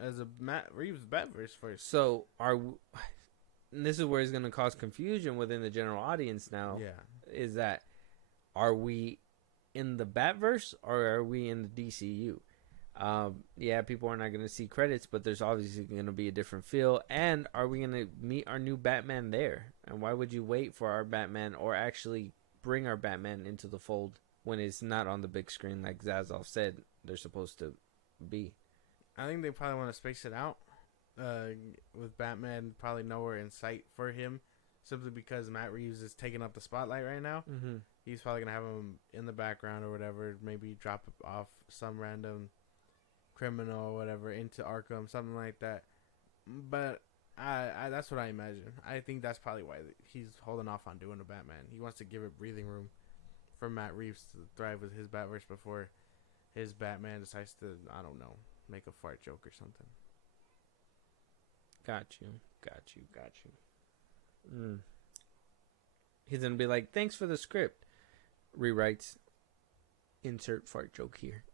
a Matt Reeves Batverse first. So and this is where it's gonna cause confusion within the general audience now. Yeah, is that are we in the Batverse or are we in the DCU? People are not going to see credits, but there's obviously going to be a different feel. And are we going to meet our new Batman there? And why would you wait for our Batman or actually bring our Batman into the fold when it's not on the big screen like Zazoff said they're supposed to be? I think they probably want to space it out with Batman probably nowhere in sight for him, simply because Matt Reeves is taking up the spotlight right now. Mm-hmm. He's probably going to have him in the background or whatever, maybe drop off some random criminal or whatever into Arkham, something like that. But I that's what I imagine. I think that's probably why he's holding off on doing a Batman. He wants to give it breathing room for Matt Reeves to thrive with his Batverse before his Batman decides to, I don't know, make a fart joke or something. Got you. He's gonna be like, thanks for the script. Rewrites. Insert fart joke here.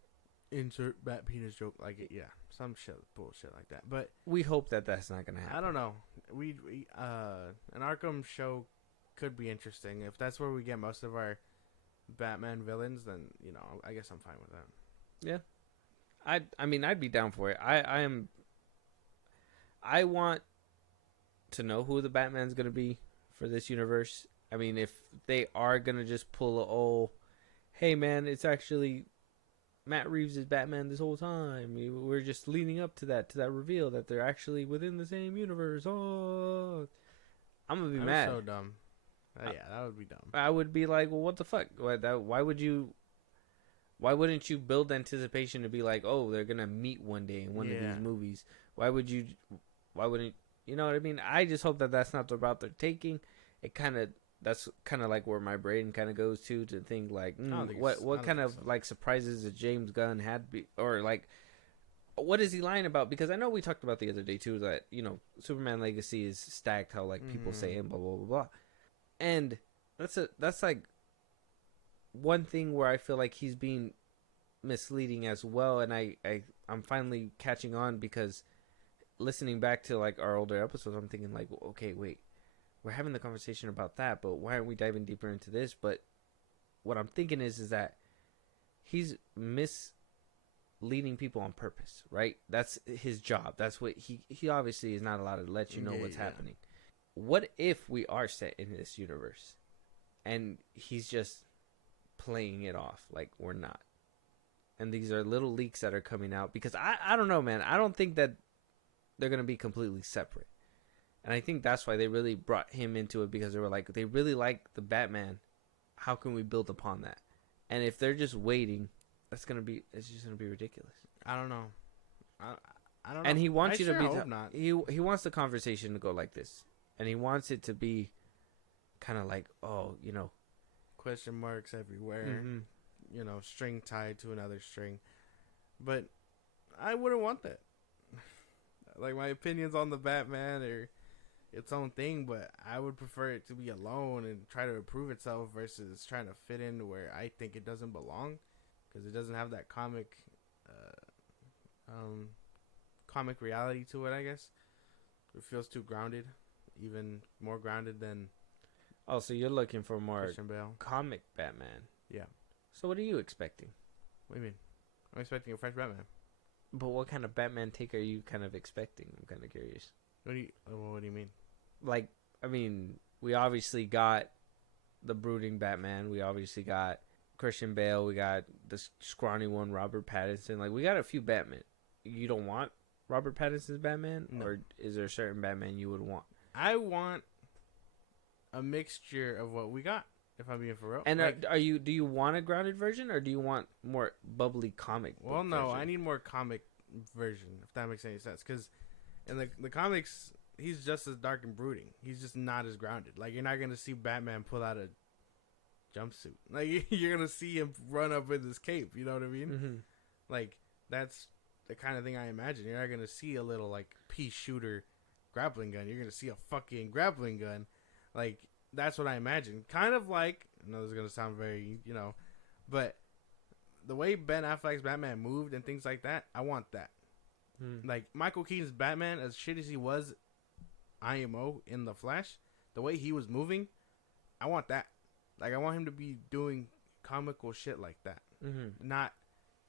Insert bat penis joke, like it, some shit, bullshit like that. But we hope that that's not gonna happen. I don't know. We an Arkham show could be interesting if that's where we get most of our Batman villains. Then I guess I'm fine with that. Yeah, I mean I'd be down for it. I want to know who the Batman's gonna be for this universe. I mean, if they are gonna just pull hey man, it's actually Matt Reeves is Batman this whole time. We're just leading up to that reveal that they're actually within the same universe. Oh, I'm gonna be mad. So dumb. That would be dumb. I would be like, well, what the fuck? Why wouldn't you build anticipation to be like, oh, they're gonna meet one day in one of these movies? Why wouldn't you know what I mean? I just hope that that's not the route they're taking. That's kind of like where my brain kind of goes to think like, what kind of like surprises did James Gunn had or like, what is he lying about? Because I know we talked about the other day too that Superman Legacy is stacked, how like people say and blah blah blah blah, and that's like one thing where I feel like he's being misleading as well, and I'm finally catching on because listening back to like our older episodes, I'm thinking like, okay, wait. We're having the conversation about that, but why aren't we diving deeper into this? But what I'm thinking is that he's misleading people on purpose, right? That's his job. That's what he obviously is not allowed to let you know what's happening. What if we are set in this universe and he's just playing it off like we're not? And these are little leaks that are coming out because I don't know, man. I don't think that they're going to be completely separate. And I think that's why they really brought him into it, because they were like, they really like the Batman. How can we build upon that? And if they're just waiting, it's just gonna be ridiculous. I don't know. I don't know. And he wants you to be not. He wants the conversation to go like this, and he wants it to be kind of like, question marks everywhere. Mm-hmm. String tied to another string. But I wouldn't want that. Like, my opinions on the Batman are its own thing, but I would prefer it to be alone and try to improve itself versus trying to fit in where I think it doesn't belong, because it doesn't have that comic reality to it, I guess. It feels too grounded, even more grounded than Oh, so you're looking for more Christian Bale. Comic Batman. Yeah. So what are you expecting? What do you mean? I'm expecting a fresh Batman. But what kind of Batman take are you kind of expecting? I'm kind of curious. What do you mean? Like, I mean, we obviously got the brooding Batman. We obviously got Christian Bale. We got the scrawny one, Robert Pattinson. Like, we got a few Batman. you don't want Robert Pattinson's Batman, No. or is there a certain Batman you would want? I want a mixture of what we got. If I'm being for real. And like, do you want a grounded version, or do you want more bubbly comic? Well, no, version? I need more comic version, if that makes any sense. Because in the comics, he's just as dark and brooding. He's just not as grounded. Like, you're not gonna see Batman pull out a jumpsuit. Like, you're gonna see him run up with his cape. You know what I mean? Mm-hmm. Like, that's the kind of thing I imagine. You're not gonna see a little like pea shooter grappling gun. You're gonna see a fucking grappling gun. Like, that's what I imagine. Kind of like, I know this is gonna sound very, but the way Ben Affleck's Batman moved and things like that, I want that. Like, Michael Keaton's Batman, as shit as he was, IMO in The Flash, the way he was moving, I want that. Like, I want him to be doing comical shit like that. Not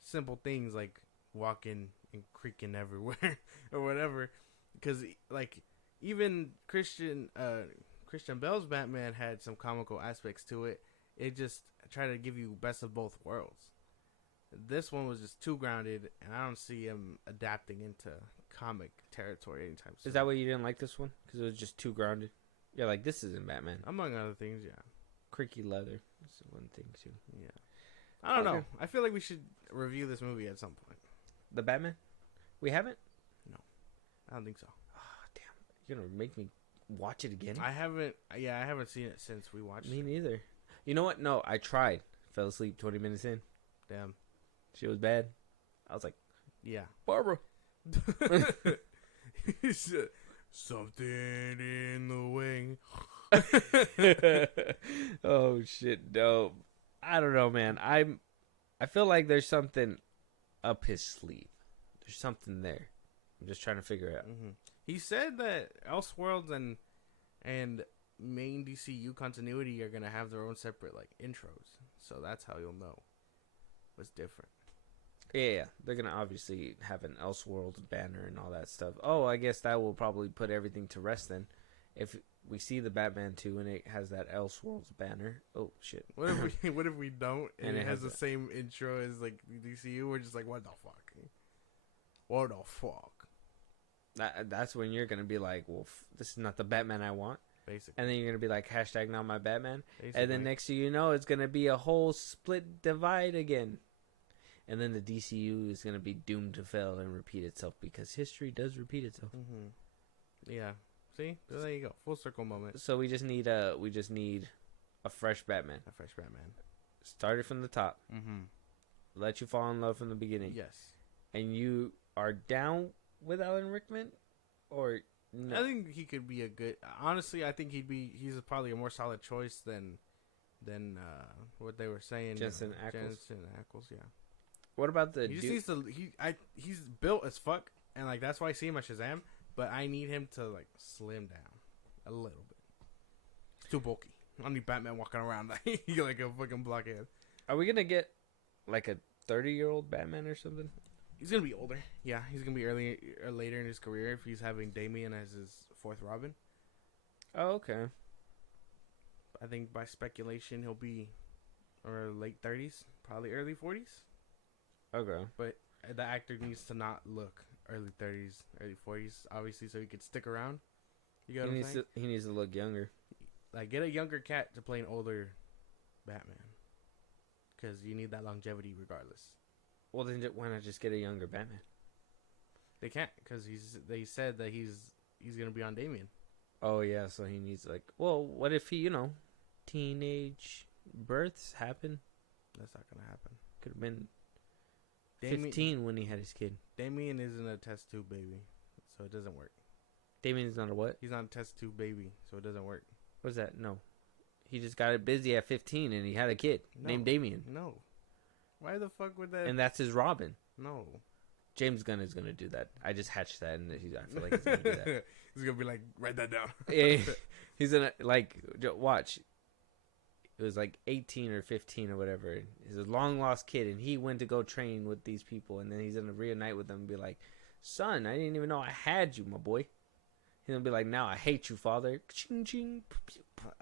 simple things like walking and creaking everywhere or whatever. Because, like, even Christian Bale's Batman had some comical aspects to it. It just tried to give you best of both worlds. This one was just too grounded, and I don't see him adapting into comic territory anytime soon. Is that why you didn't like this one? Because it was just too grounded? You're like, this isn't Batman. Among other things, yeah. Creaky leather. That's one thing, too. Yeah. I don't know. I feel like we should review this movie at some point. The Batman? We haven't? No. I don't think so. Oh, damn. You're going to make me watch it again? I haven't seen it since we watched Me neither. You know what? No, I tried. Fell asleep 20 minutes in. Damn. She was bad. I was like, yeah. Barbara. He said, something in the wing. Oh, shit. No. I don't know, man. I feel like there's something up his sleeve. There's something there. I'm just trying to figure it out. Mm-hmm. He said that Elseworlds and main DCU continuity are gonna have their own separate like intros, so that's how you'll know what's different. Yeah, they're gonna obviously have an Elseworlds banner and all that stuff. Oh, I guess that will probably put everything to rest then. If we see the Batman 2 and it has that Elseworlds banner. Oh shit! What if we don't and it has the same intro as like DCU? We're just like, what the fuck? What the fuck? That's when you're gonna be like, well, this is not the Batman I want. Basically. And then you're gonna be like, hashtag not my Batman. Basically. And then next thing you know, it's gonna be a whole split divide again. And then the DCU is gonna be doomed to fail and repeat itself because history does repeat itself. Mm-hmm. Yeah. See, there you go, full circle moment. So we just need a fresh Batman. A fresh Batman. Start it from the top. Mm-hmm. Let you fall in love from the beginning. Yes. And you are down with Alan Rickman, or no? I think he could be a good. Honestly, I think he's probably a more solid choice than what they were saying. Jensen Ackles. Yeah. What about the? He just needs to. He's built as fuck, and like that's why I see him as Shazam. But I need him to like slim down a little bit. He's too bulky. I don't need Batman walking around like a fucking blockhead. Are we gonna get like a 30-year-old Batman or something? He's gonna be older. Yeah, he's gonna be early or later in his career if he's having Damian as his fourth Robin. Oh, okay. I think by speculation he'll be or late 30s, probably early 40s. Okay. But the actor needs to not look early 30s, early 40s, obviously, so he could stick around. You got what I'm saying? He needs to look younger. Like, get a younger cat to play an older Batman. Because you need that longevity regardless. Well, then why not just get a younger Batman? They can't, because they said that he's going to be on Damian. Oh, yeah, so he needs, like... Well, what if he, teenage births happen? That's not going to happen. Could have been 15 when he had his kid. Damian isn't a test tube baby, so it doesn't work. Damian's not a what? He's not a test tube baby, so it doesn't work. What's that? No. He just got it busy at 15 and he had a kid named Damian. No. Why the fuck would that... And that's his Robin. No. James Gunn is going to do that. I just hatched that and I feel like he's going to do that. He's going to be like, write that down. Yeah, he's going to, like, watch. It was like 18 or 15 or whatever. He's a long lost kid and he went to go train with these people and then he's going to reunite with them and be like, son, I didn't even know I had you, my boy. He's going to be like, now I hate you, father. Ching,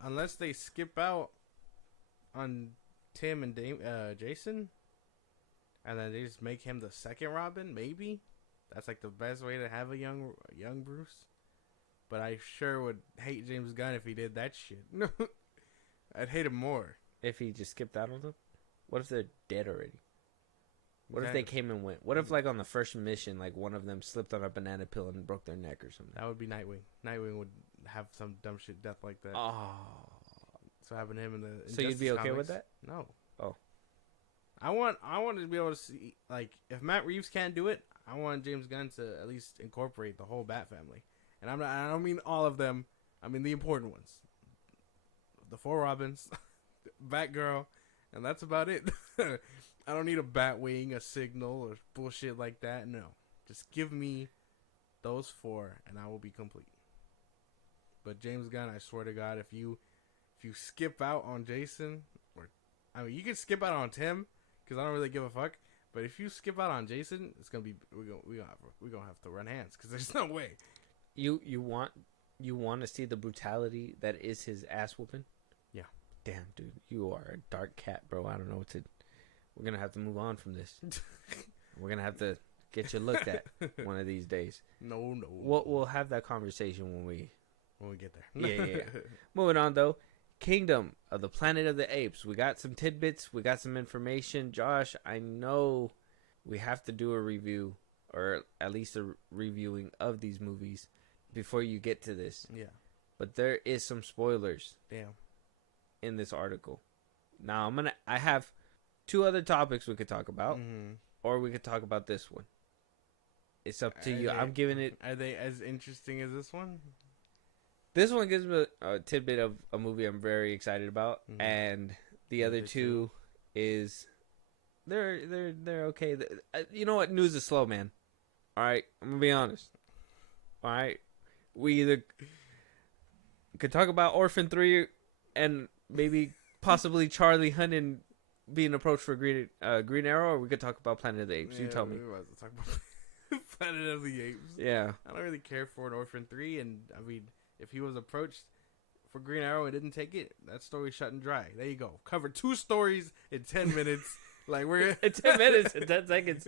unless they skip out on Tim and Jason and then they just make him the second Robin, maybe. that's like the best way to have a young Bruce. But I sure would hate James Gunn if he did that shit. I'd hate him more. If he just skipped out on them? What if they're dead already? What if they came and went? What if, like, on the first mission, like, one of them slipped on a banana peel and broke their neck or something? That would be Nightwing. Nightwing would have some dumb shit death like that. Oh. So having him in the So you'd be okay with that? No. Oh. I want to be able to see, like, if Matt Reeves can't do it, I want James Gunn to at least incorporate the whole Bat family. And I don't mean all of them. I mean the important ones. The 4 Robins, Batgirl, and that's about it. I don't need a Batwing, a Signal, or bullshit like that. No. Just give me those 4, and I will be complete. But James Gunn, I swear to God, if you skip out on Jason, I mean, you can skip out on Tim, because I don't really give a fuck. But if you skip out on Jason, it's gonna be we're gonna have to run hands, because there's no way. You want to see the brutality that is his ass whooping? Yeah. Damn, dude, you are a dark cat, bro. I don't know what to. We're gonna have to move on from this. We're gonna have to get you looked at one of these days. No. We'll have that conversation when we get there. Yeah. Moving on though, Kingdom of the Planet of the Apes. We got some tidbits. We got some information. Josh, I know we have to do a review, or at least a reviewing of these movies before you get to this. Yeah. But there is some spoilers. Damn. In this article. Now I have 2 other topics we could talk about, or we could talk about this one. It's up to you. I'm giving it. Are they as interesting as this one? This one gives me a tidbit of a movie I'm very excited about, and the other 2 is they're okay. You know what? News is slow, man. All right, I'm gonna be honest. All right, we either could talk about Orphan 3 and maybe possibly Charlie Hunnam being approached for Green Arrow, or we could talk about Planet of the Apes. You tell me. We were about to talk about Planet of the Apes. Yeah. I don't really care for an Orphan 3, and I mean, if he was approached for Green Arrow and didn't take it, that story's shut and dry. There you go. Covered 2 stories in 10 minutes. Like we're in 10 minutes and 10 seconds.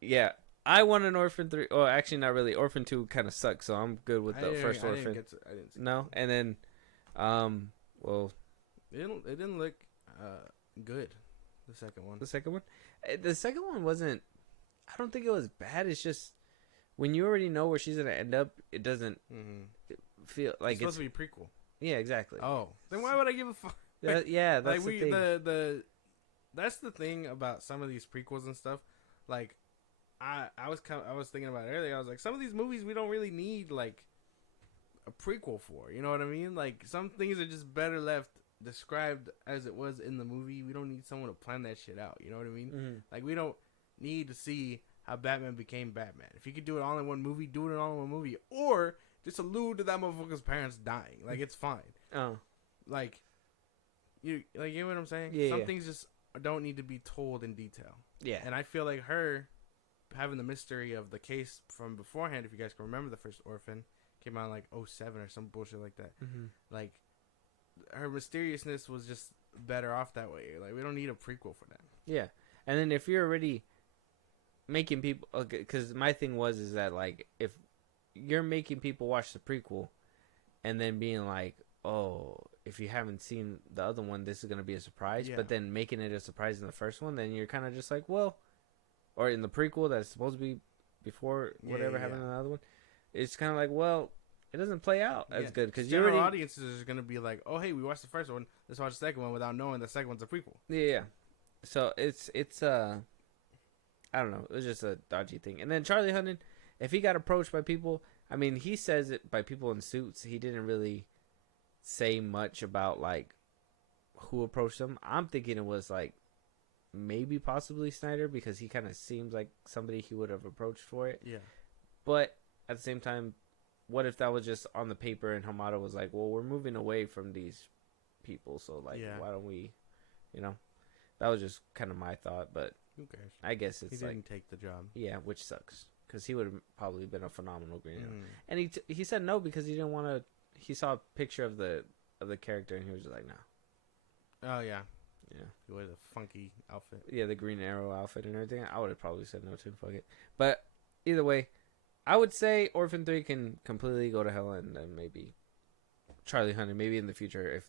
Yeah. I want an Orphan 3. Oh, actually, not really. Orphan 2 kind of sucks, so I'm good with the first Orphan. I didn't see no, and then, well, it didn't look good. The second one. The second one wasn't. I don't think it was bad. It's just when you already know where she's gonna end up, it doesn't feel like it's supposed to be a prequel. Yeah, exactly. Oh, then why would I give a fuck? Yeah, that's like the thing. That's the thing about some of these prequels and stuff. Like, I was thinking about it earlier. I was like, some of these movies we don't really need like a prequel for. You know what I mean? Like, some things are just better left described as it was in the movie. We don't need someone to plan that shit out. You know what I mean? Like, we don't need to see how Batman became Batman. If you could do it all in one movie, do it all in one movie, or just allude to that motherfucker's parents dying. Like, it's fine. Oh, like you know what I'm saying? Yeah. Some things just don't need to be told in detail. Yeah. And I feel like her having the mystery of the case from beforehand, if you guys can remember, the first Orphan came out in like 2007 or some bullshit like that. Like, her mysteriousness was just better off that way. Like, we don't need a prequel for that. Yeah. And then if you're already making people, because my thing is that, like, if you're making people watch the prequel and then being like, oh, if you haven't seen the other one, this is going to be a surprise, but then making it a surprise in the first one, then you're kind of just like, well, or in the prequel that's supposed to be before whatever happened in the other one, it's kind of like, well, it doesn't play out as good because your audiences are going to be like, oh, hey, we watched the first one, let's watch the second one, without knowing the second one's a prequel. Yeah. So it's I don't know, it was just a dodgy thing. And then Charlie Hunnam, if he got approached by people, I mean, he says it by people in suits. He didn't really say much about like who approached him. I'm thinking it was like maybe possibly Snyder, because he kind of seems like somebody he would have approached for it. Yeah. But at the same time, what if that was just on the paper and Hamada was like, well, we're moving away from these people, so like, why don't we, that was just kind of my thought. But who cares? I guess it's he didn't take the job. Yeah, which sucks, because he would have probably been a phenomenal Green Arrow. And he said no because he didn't want to. He saw a picture of the character and he was just like, no. Oh yeah, Yeah. He wears a funky outfit. Yeah, the Green Arrow outfit and everything. I would have probably said no too. Fuck it. But either way, I would say Orphan 3 can completely go to hell, and then maybe Charlie Hunter, maybe in the future, if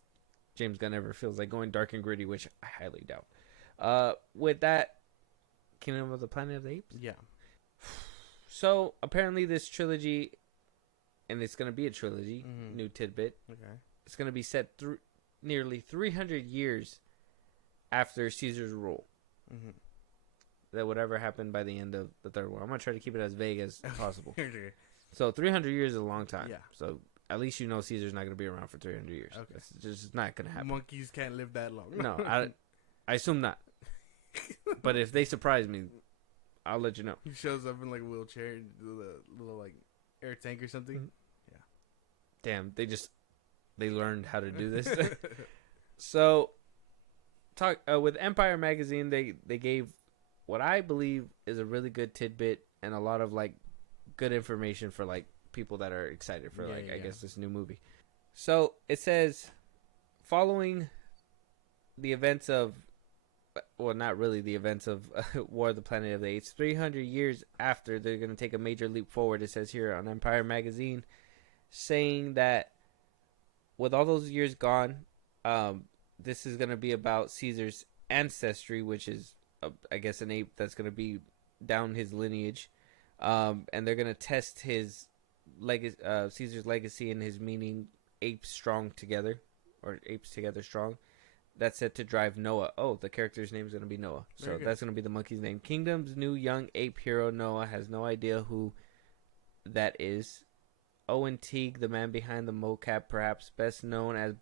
James Gunn ever feels like going dark and gritty, which I highly doubt. With that, Kingdom of the Planet of the Apes? Yeah. So, apparently this trilogy, and it's going to be a trilogy, new tidbit. Okay. It's going to be set through nearly 300 years after Caesar's rule. Mm-hmm. That whatever happened by the end of the third one. I'm going to try to keep it as vague as possible. Okay. So 300 years is a long time. Yeah. So at least you know Caesar's not going to be around for 300 years. Okay. It's just not going to happen. Monkeys can't live that long. No, I assume not. But if they surprise me, I'll let you know. He shows up in like a wheelchair, little like air tank or something. Mm-hmm. Yeah. Damn, they learned how to do this. So, with Empire Magazine, they gave what I believe is a really good tidbit and a lot of like good information for like people that are excited for I guess this new movie. So it says, following the events of, well, not really the events of War of the Planet of the Apes, 300 years after, they're going to take a major leap forward. It says here on Empire Magazine, saying that with all those years gone, this is going to be about Caesar's ancestry, which is, I guess, an ape that's going to be down his lineage. And they're going to test his Caesar's legacy and his meaning, apes strong together, or apes together strong. That's set to drive Noah. Oh, the character's name is going to be Noah. So that's going to be the monkey's name. Kingdom's new young ape hero, Noah, has no idea who that is. Owen Teague, the man behind the mocap, perhaps best known as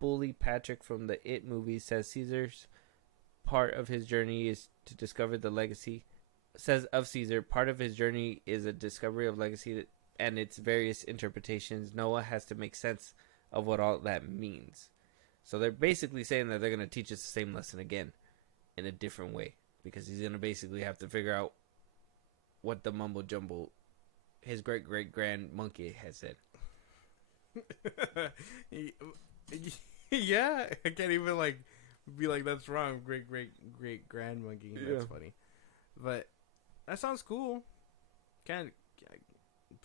Bully Patrick from the It movies, says Caesar's part of his journey is to discover the legacy. Says of Caesar, part of his journey is a discovery of legacy and its various interpretations. Noah has to make sense of what all that means. So they're basically saying that they're going to teach us the same lesson again in a different way, because he's going to basically have to figure out what the mumbo jumbo his great-great-grand monkey has said. Yeah, I can't even like be like, that's wrong. Great-great-great-grand monkey. That's funny. But that sounds cool.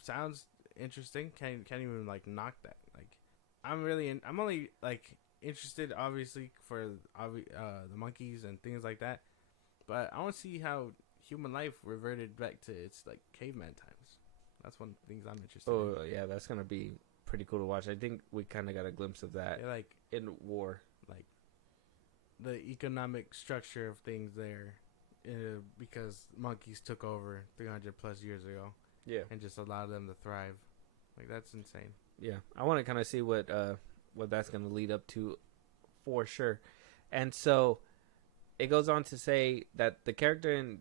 Sounds interesting. Can't even like knock that. Like, I'm only like interested, obviously, for the monkeys and things like that. But I want to see how human life reverted back to its like caveman times. That's one of the things I'm interested in. Oh yeah, that's gonna be pretty cool to watch. I think we kind of got a glimpse of that. Yeah, like in War, like the economic structure of things there, because monkeys took over 300 plus years ago. Yeah, and just allowed them to thrive. Like, that's insane. Yeah, I want to kind of see what that's going to lead up to, for sure. And so it goes on to say that the character in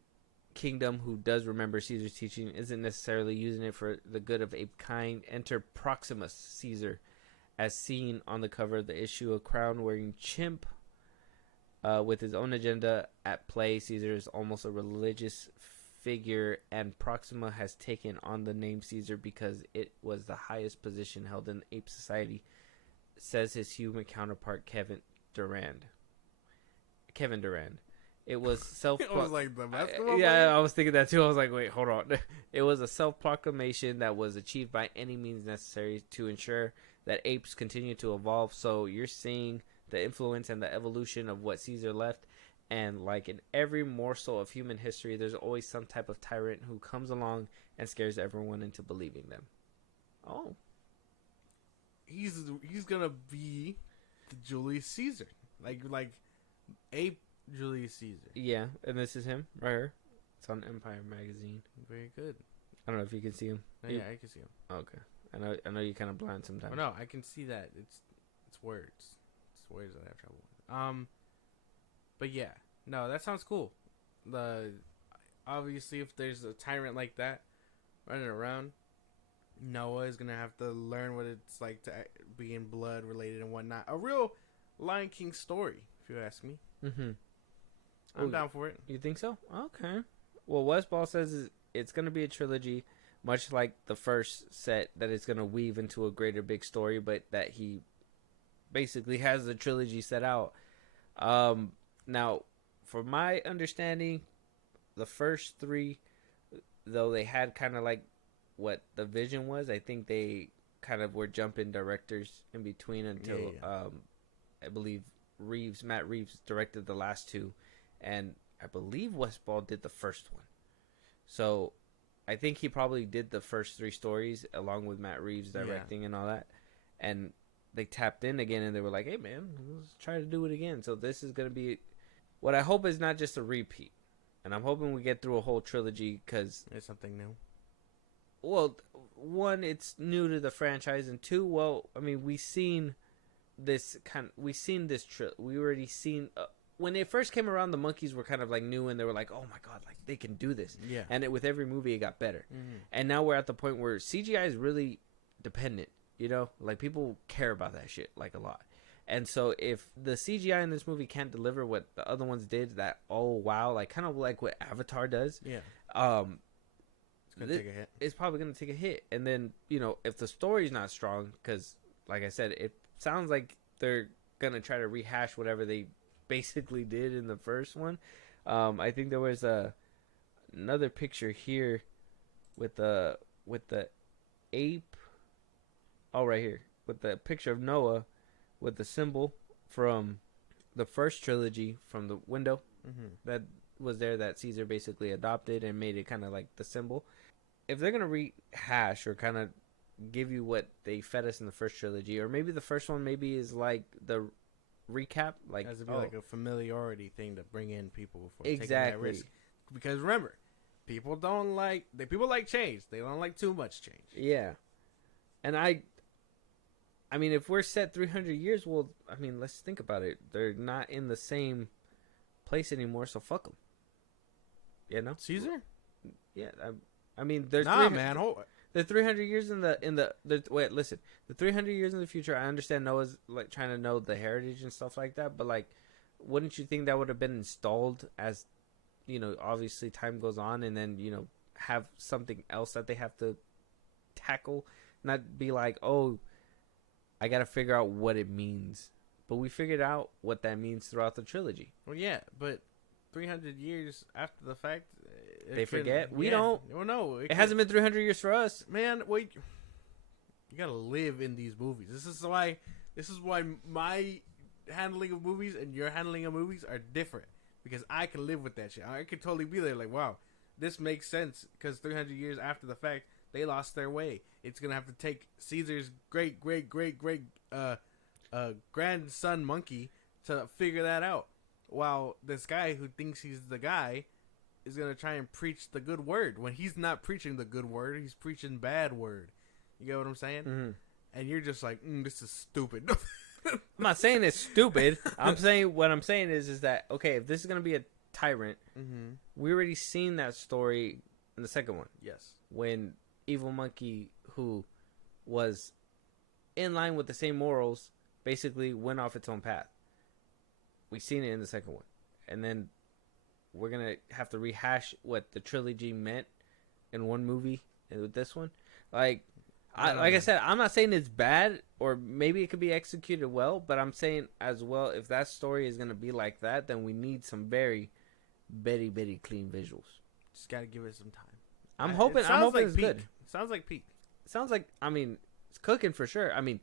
Kingdom who does remember Caesar's teaching isn't necessarily using it for the good of ape kind. Enter Proximus Caesar, as seen on the cover of the issue, a crown-wearing chimp with his own agenda at play. Caesar is almost a religious figure, and Proxima has taken on the name Caesar because it was the highest position held in ape society, says his human counterpart Kevin Durand. It was It was like the basketball yeah, player? I was thinking that too. I was like, wait, hold on. It was a self-proclamation that was achieved by any means necessary to ensure that apes continue to evolve. So you're seeing the influence and the evolution of what Caesar left. And like in every morsel of human history, there's always some type of tyrant who comes along and scares everyone into believing them. Oh. He's gonna be the Julius Caesar. Like ape Julius Caesar. Yeah, and this is him right here. It's on Empire Magazine. Very good. I don't know if you can see him. Yeah, I can see him. Okay. I know you're kind of blind sometimes. Oh, no, I can see that. It's words. It's words that I have trouble with. But yeah, no, that sounds cool. Obviously, if there's a tyrant like that running around, Noah is gonna have to learn what it's like to be in blood related and whatnot. A real Lion King story, if you ask me. Mm-hmm. I'm down for it. You think so? Okay. Well, Westball says it's gonna be a trilogy, much like the first set, that it's gonna weave into a greater big story, but that he basically has the trilogy set out. Now, for my understanding, the first three, though they had kind of like what the vision was, I think they kind of were jumping directors in between until I believe Matt Reeves directed the last two, and I believe Westball did the first one. So I think he probably did the first three stories along with Matt Reeves directing and all that, and they tapped in again and they were like, hey man, let's try to do it again. So this is going to be what I hope is not just a repeat, and I'm hoping we get through a whole trilogy, because it's something new. Well, one, it's new to the franchise, and two, well, I mean, we already seen when it first came around, the monkeys were kind of like new, and they were like, oh my god, like they can do this. Yeah. And with every movie, it got better. Mm-hmm. And now we're at the point where CGI is really dependent. You know, like people care about that shit like a lot. And so if the CGI in this movie can't deliver what the other ones did, that oh wow, like kind of like what Avatar does. Yeah. It's gonna take a hit. It's probably gonna take a hit. And then, you know, if the story's not strong, because like I said, it sounds like they're gonna try to rehash whatever they basically did in the first one. I think there was another picture here with the ape. Oh, right here with the picture of Noah with the symbol from the first trilogy from the window that was there, that Caesar basically adopted and made it kind of like the symbol. If they're gonna rehash or kind of give you what they fed us in the first trilogy, or maybe the first one maybe is like the recap, like has to be like a familiarity thing to bring in people for exactly taking that risk. Because remember, people like change. They don't like too much change. Yeah, and I mean, if we're set 300 years, well, I mean, let's think about it. They're not in the same place anymore, so fuck them. You know, Caesar. Yeah, I mean, there's man. The 300 years wait, listen. The 300 years in the future, I understand Noah's like trying to know the heritage and stuff like that, but like, wouldn't you think that would have been installed as, you know, obviously time goes on, and then, you know, have something else that they have to tackle, not be like, oh, I got to figure out what it means. But we figured out what that means throughout the trilogy. Well, yeah, but 300 years after the fact, they forget. We don't. Well, no, it hasn't been 300 years for us, man. Wait, you gotta live in these movies. This is why my handling of movies and your handling of movies are different, because I can live with that shit. I could totally be there, like, wow, this makes sense, because 300 years after the fact, they lost their way. It's gonna have to take Caesar's great grandson monkey to figure that out, while this guy who thinks he's the guy is gonna try and preach the good word when he's not preaching the good word. He's preaching bad word. You get what I'm saying? Mm-hmm. And you're just like, this is stupid. I'm not saying it's stupid. What I'm saying is that, okay, if this is gonna be a tyrant, we already seen that story in the second one. Yes, when Evil Monkey, who was in line with the same morals, basically went off its own path. We seen it in the second one, and then we're gonna have to rehash what the trilogy meant in one movie with this one. Like I said, I'm not saying it's bad, or maybe it could be executed well, but I'm saying as well, if that story is gonna be like that, then we need some very clean visuals. Just gotta give it some time. I'm hoping it's good. It sounds like peak. It sounds like, I mean, it's cooking for sure. I mean,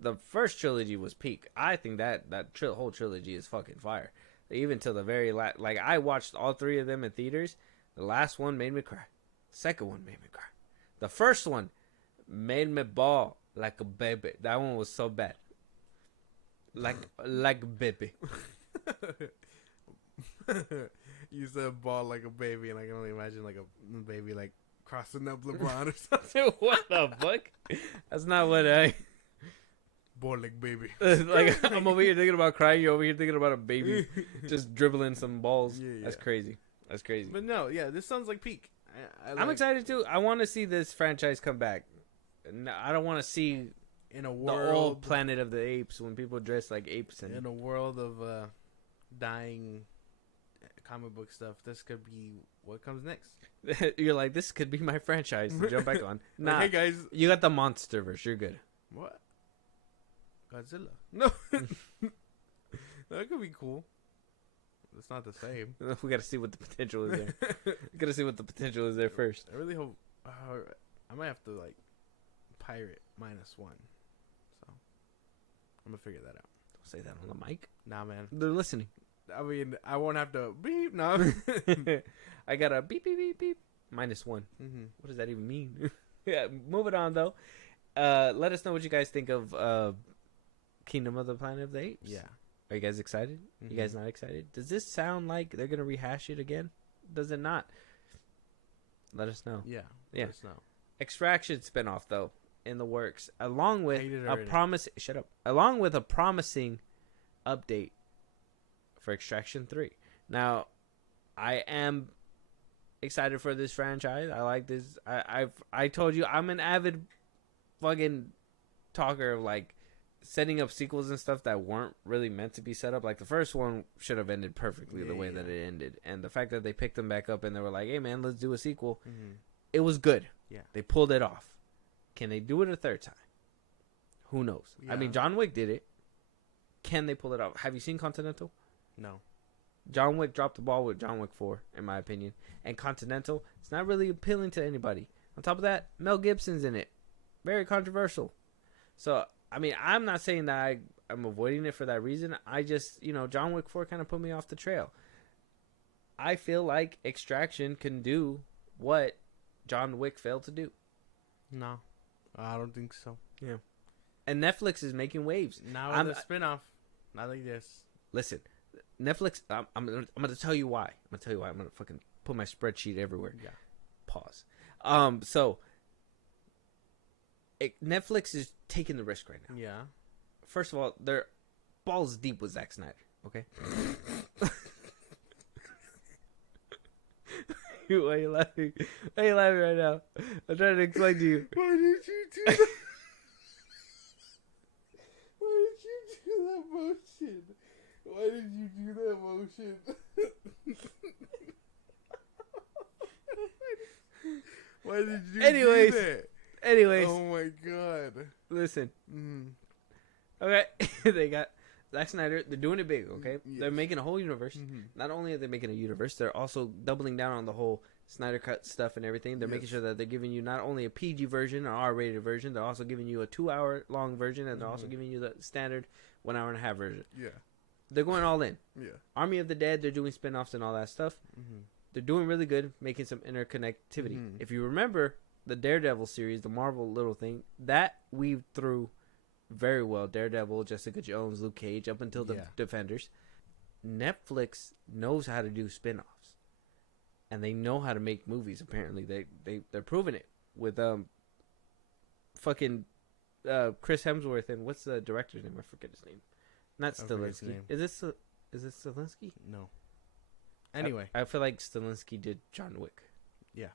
the first trilogy was peak. I think that whole trilogy is fucking fire. Even till the very last, like, I watched all three of them in theaters. The last one made me cry. The second one made me cry. The first one made me bawl like a baby. That one was so bad. Like a baby. You said ball like a baby, and I can only imagine like a baby like crossing up LeBron or something. What the fuck? That's not what I... Ball like baby. Like, I'm over here thinking about crying. You're over here thinking about a baby just dribbling some balls. Yeah. That's crazy. That's crazy. But no, yeah, this sounds like peak. I'm excited too. I want to see this franchise come back. I don't want to see in a world, the old Planet of the Apes when people dress like apes. In a world of dying comic book stuff, this could be what comes next. You're like, this could be my franchise to jump back on. Nah, like, hey guys, you got the MonsterVerse. You're good. What? Godzilla? No, That could be cool. It's not the same. We got to see what the potential is there. We got to see what the potential is there first. I really hope. I might have to like pirate -1. So I'm gonna figure that out. Don't say that on the mic. Nah, man. They're listening. I mean, I won't have to beep. No. I got a beep beep beep beep -1. Mm-hmm. What does that even mean? Yeah, moving on though. Let us know what you guys think of Kingdom of the Planet of the Apes. Yeah. Are you guys excited? Mm-hmm. You guys not excited? Does this sound like they're gonna rehash it again? Does it not? Let us know. Yeah. Yeah. Let us know. Extraction spinoff though in the works, along with Hate it a already. along with a promising update for Extraction 3. Now, I am excited for this franchise. I like this. I told you I'm an avid fucking talker of like setting up sequels and stuff that weren't really meant to be set up. Like the first one should have ended perfectly the way that it ended, and the fact that they picked them back up and they were like, "Hey man, let's do a sequel." Mm-hmm. It was good. Yeah. They pulled it off. Can they do it a third time? Who knows? Yeah. I mean, John Wick did it. Can they pull it off? Have you seen Continental? No. John Wick dropped the ball with John Wick 4, in my opinion. And Continental, it's not really appealing to anybody. On top of that, Mel Gibson's in it. Very controversial. So, I mean, I'm not saying that I'm avoiding it for that reason. I just, John Wick 4 kind of put me off the trail. I feel like Extraction can do what John Wick failed to do. No. I don't think so. Yeah. And Netflix is making waves. Now with a spinoff. Not like this. Listen, Netflix, I'm going to tell you why. I'm going to fucking put my spreadsheet everywhere. Yeah. Pause. Netflix is taking the risk right now. Yeah. First of all, they're balls deep with Zack Snyder. Okay? Why are you laughing? Why are you laughing right now? I'm trying to explain to you. Why did you do that? Why did you do that motion? Why did you do that motion? Why did you Anyways, do that? Anyways. Oh my god. Listen. Mm. Okay. They got Zack Snyder. They're doing it big, okay? Yes. They're making a whole universe. Mm-hmm. Not only are they making a universe, they're also doubling down on the whole Snyder Cut stuff and everything. They're making sure that they're giving you not only a PG version, an R-rated version, they're also giving you a 2-hour long version, and they're also giving you the standard 1.5-hour version. Yeah. They're going all in. Yeah. Army of the Dead, they're doing spin-offs and all that stuff. Mm-hmm. They're doing really good, making some interconnectivity. Mm-hmm. If you remember the Daredevil series, the Marvel little thing, that weaved through very well. Daredevil, Jessica Jones, Luke Cage, up until the Defenders. Netflix knows how to do spin-offs. And they know how to make movies, apparently. They're proving it with fucking Chris Hemsworth and what's the director's name? I forget his name. Not Stilinski. Is it Stilinski? No. Anyway. I feel like Stilinski did John Wick. Yeah.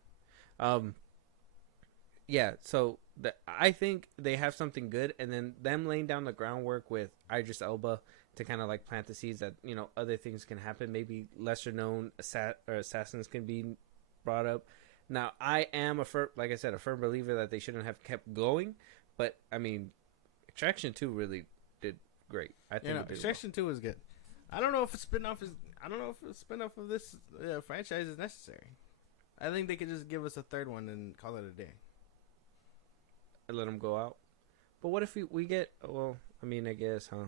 Yeah, so I think they have something good, and then them laying down the groundwork with Idris Elba to kind of like plant the seeds that, other things can happen. Maybe lesser known assassins can be brought up. Now, I am a firm believer that they shouldn't have kept going, but I mean, Extraction 2 really did great. I think Extraction 2 is good. I don't know if a spinoff of this franchise is necessary. I think they could just give us a third one and call it a day. And let them go out. But what if we get? Well, I mean, I guess, huh?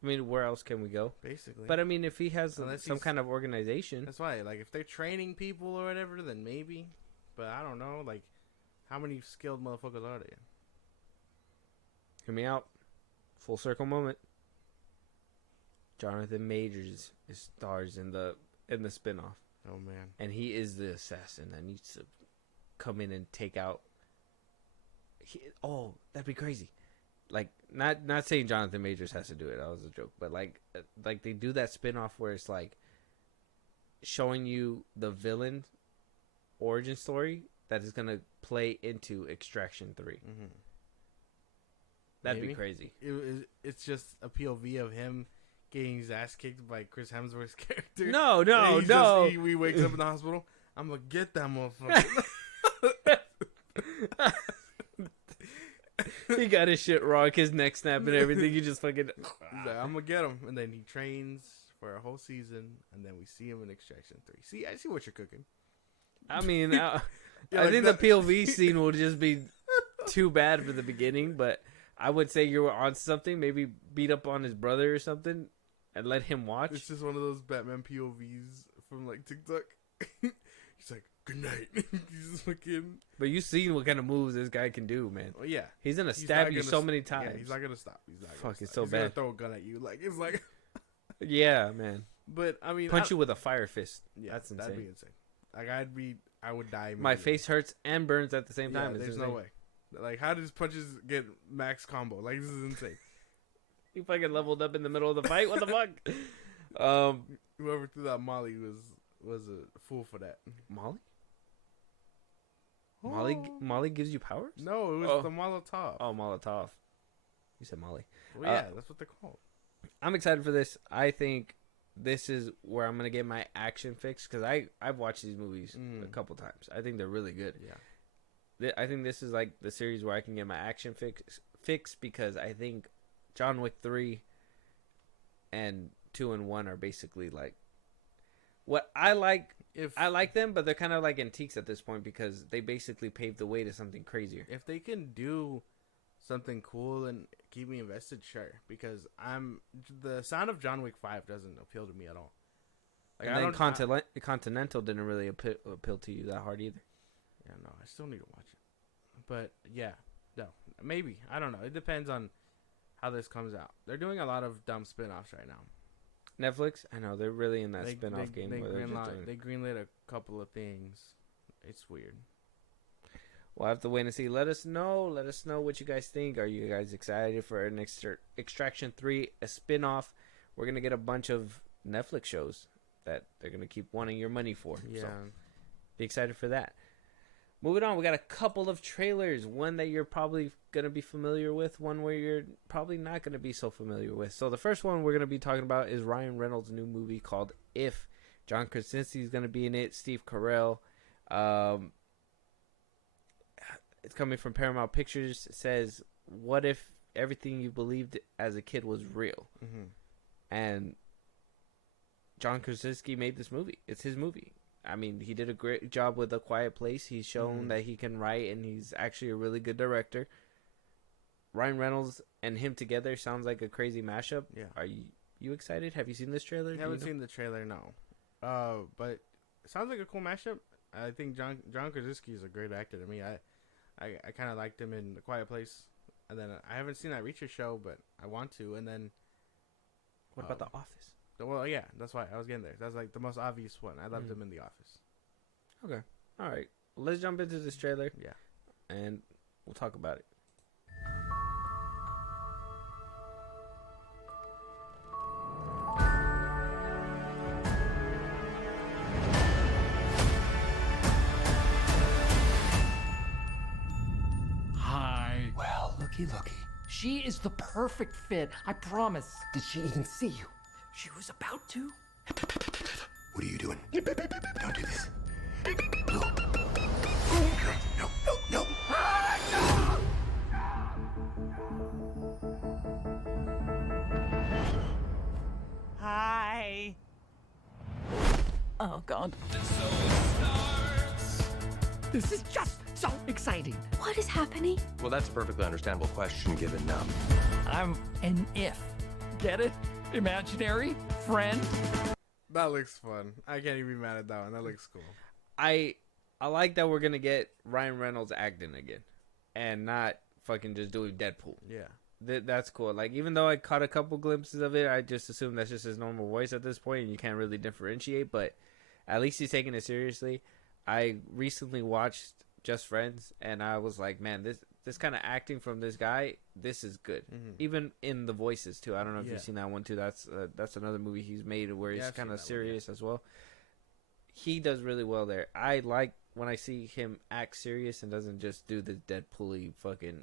I mean, where else can we go? Basically. But I mean, if he has some kind of organization, that's why. Like, if they're training people or whatever, then maybe. But I don't know. Like, how many skilled motherfuckers are there? Hear me out. Full circle moment. Jonathan Majors stars in the spinoff. Oh man! And he is the assassin that needs to come in and take out. That'd be crazy. Like, not saying Jonathan Majors has to do it. That was a joke. But like they do that spinoff where it's like showing you the villain origin story that is gonna play into Extraction 3. Mm-hmm. That'd be crazy. It's just a POV of him getting his ass kicked by Chris Hemsworth's character. No. He wakes up in the hospital. I'm gonna get that motherfucker. He got his shit wrong, his neck snap and everything. You just fucking He's like, I'm gonna get him, and then he trains for a whole season, and then we see him in Extraction 3. See, I see what you're cooking. I mean, I think the POV scene will just be too bad for the beginning, but I would say you were on something. Maybe beat up on his brother or something, and let him watch. It's just one of those Batman POVs from like TikTok. He's like, good night. He's just fucking. But you seen what kind of moves this guy can do, man. Oh yeah, he's gonna stab you so many times. Yeah, he's not gonna stop. He's not. Fuck, it's so bad. He's gonna throw a gun at you. Like it's like. Yeah, man. But I mean, punch you with a fire fist. Yeah, that's insane. That'd be insane. Like I would die. My face hurts and burns at the same time. There's no way. Like, how does punches get max combo? Like, this is insane. He fucking leveled up in the middle of the fight. What the fuck? Whoever threw that Molly was a fool for that. Molly? Oh. Molly gives you powers? No, it was the Molotov. Oh, Molotov. You said Molly. Well, yeah, that's what they're called. I'm excited for this. I think this is where I'm gonna get my action fix because I've watched these movies a couple times. I think they're really good. Yeah. I think this is like the series where I can get my action fix because I think John Wick 3 and 2 and 1 are basically like what I like. I like them, but they're kind of like antiques at this point because they basically paved the way to something crazier. If they can do something cool and keep me invested, sure. Because the sound of John Wick 5 doesn't appeal to me at all. Like, and then Continental didn't really appeal to you that hard either. Yeah, no, I still need to watch it. But yeah, no, maybe I don't know. It depends on how this comes out. They're doing a lot of dumb spin-offs right now. Netflix, I know they're really in that spin-off game. They greenlit a couple of things. It's weird. We'll have to wait and see. Let us know what you guys think. Are you guys excited for an Extraction 3, a spin-off? We're going to get a bunch of Netflix shows that they're going to keep wanting your money for. Yeah. So be excited for that. Moving on, we got a couple of trailers. One that you're probably going to be familiar with. One where you're probably not going to be so familiar with. So the first one we're going to be talking about is Ryan Reynolds' new movie called If. John Krasinski is going to be in it. Steve Carell. It's coming from Paramount Pictures. It says, what if everything you believed as a kid was real? Mm-hmm. And John Krasinski made this movie. It's his movie. I mean, he did a great job with A Quiet Place. He's shown that he can write, and he's actually a really good director. Ryan Reynolds and him together sounds like a crazy mashup. Yeah. Are you excited? Have you seen this trailer? I haven't seen the trailer, no. But it sounds like a cool mashup. I think John Krasinski is a great actor to me. I kind of liked him in A Quiet Place. And then I haven't seen that Reacher show, but I want to. And then... What about The Office? Well, yeah, that's why I was getting there. That's like the most obvious one. I loved him in The Office. Okay. All right. Well, let's jump into this trailer. Yeah. And we'll talk about it. Hi. Well, looky. She is the perfect fit, I promise. Did she even see you? She was about to. What are you doing? Don't do this. No. No. Hi. Oh, God. This is just so exciting. What is happening? Well, that's a perfectly understandable question given I'm an if. Get it? Imaginary friend. That looks fun. I can't even be mad at that one. That looks cool. I like that we're gonna get Ryan Reynolds acting again, and not fucking just doing Deadpool. Yeah, that's cool. Like, even though I caught a couple glimpses of it, I just assume that's just his normal voice at this point, and you can't really differentiate. But at least he's taking it seriously. I recently watched Just Friends, and I was like, man, this kind of acting from this guy, this is good. Even in the voices too. I don't know if you've seen that one too. That's another movie he's made where he's kind of serious as well. He does really well there. I like when I see him act serious and doesn't just do the Deadpool-y fucking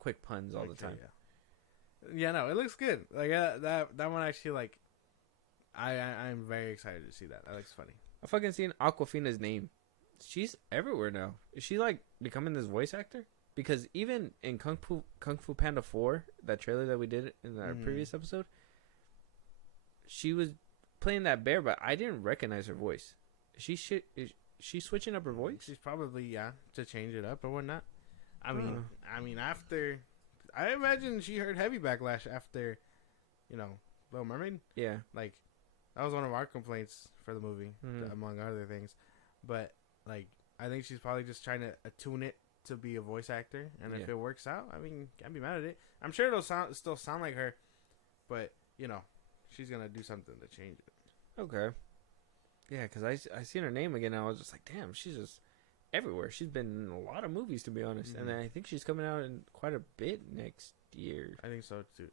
quick puns all the time. Yeah, no, it looks good. Like that one actually, like, I'm very excited to see that. That looks funny. I fucking seen Aquafina's name. She's everywhere now. Is she like becoming this voice actor? because even in Kung Fu Panda 4, that trailer that we did in our previous episode, she was playing that bear, but I didn't recognize her voice. Is she switching up her voice? She's probably to change it up or whatnot. I mean, after I imagine she heard heavy backlash after, Little Mermaid. Yeah, like that was one of our complaints for the movie, among other things. But like, I think she's probably just trying to attune it to be a voice actor, and if it works out, I mean, can't be mad at it. I'm sure it'll still sound like her, but she's gonna do something to change it. Okay. Yeah, because I seen her name again, and I was just like, damn, she's just everywhere. She's been in a lot of movies, to be honest, and I think she's coming out in quite a bit next year. I think so too.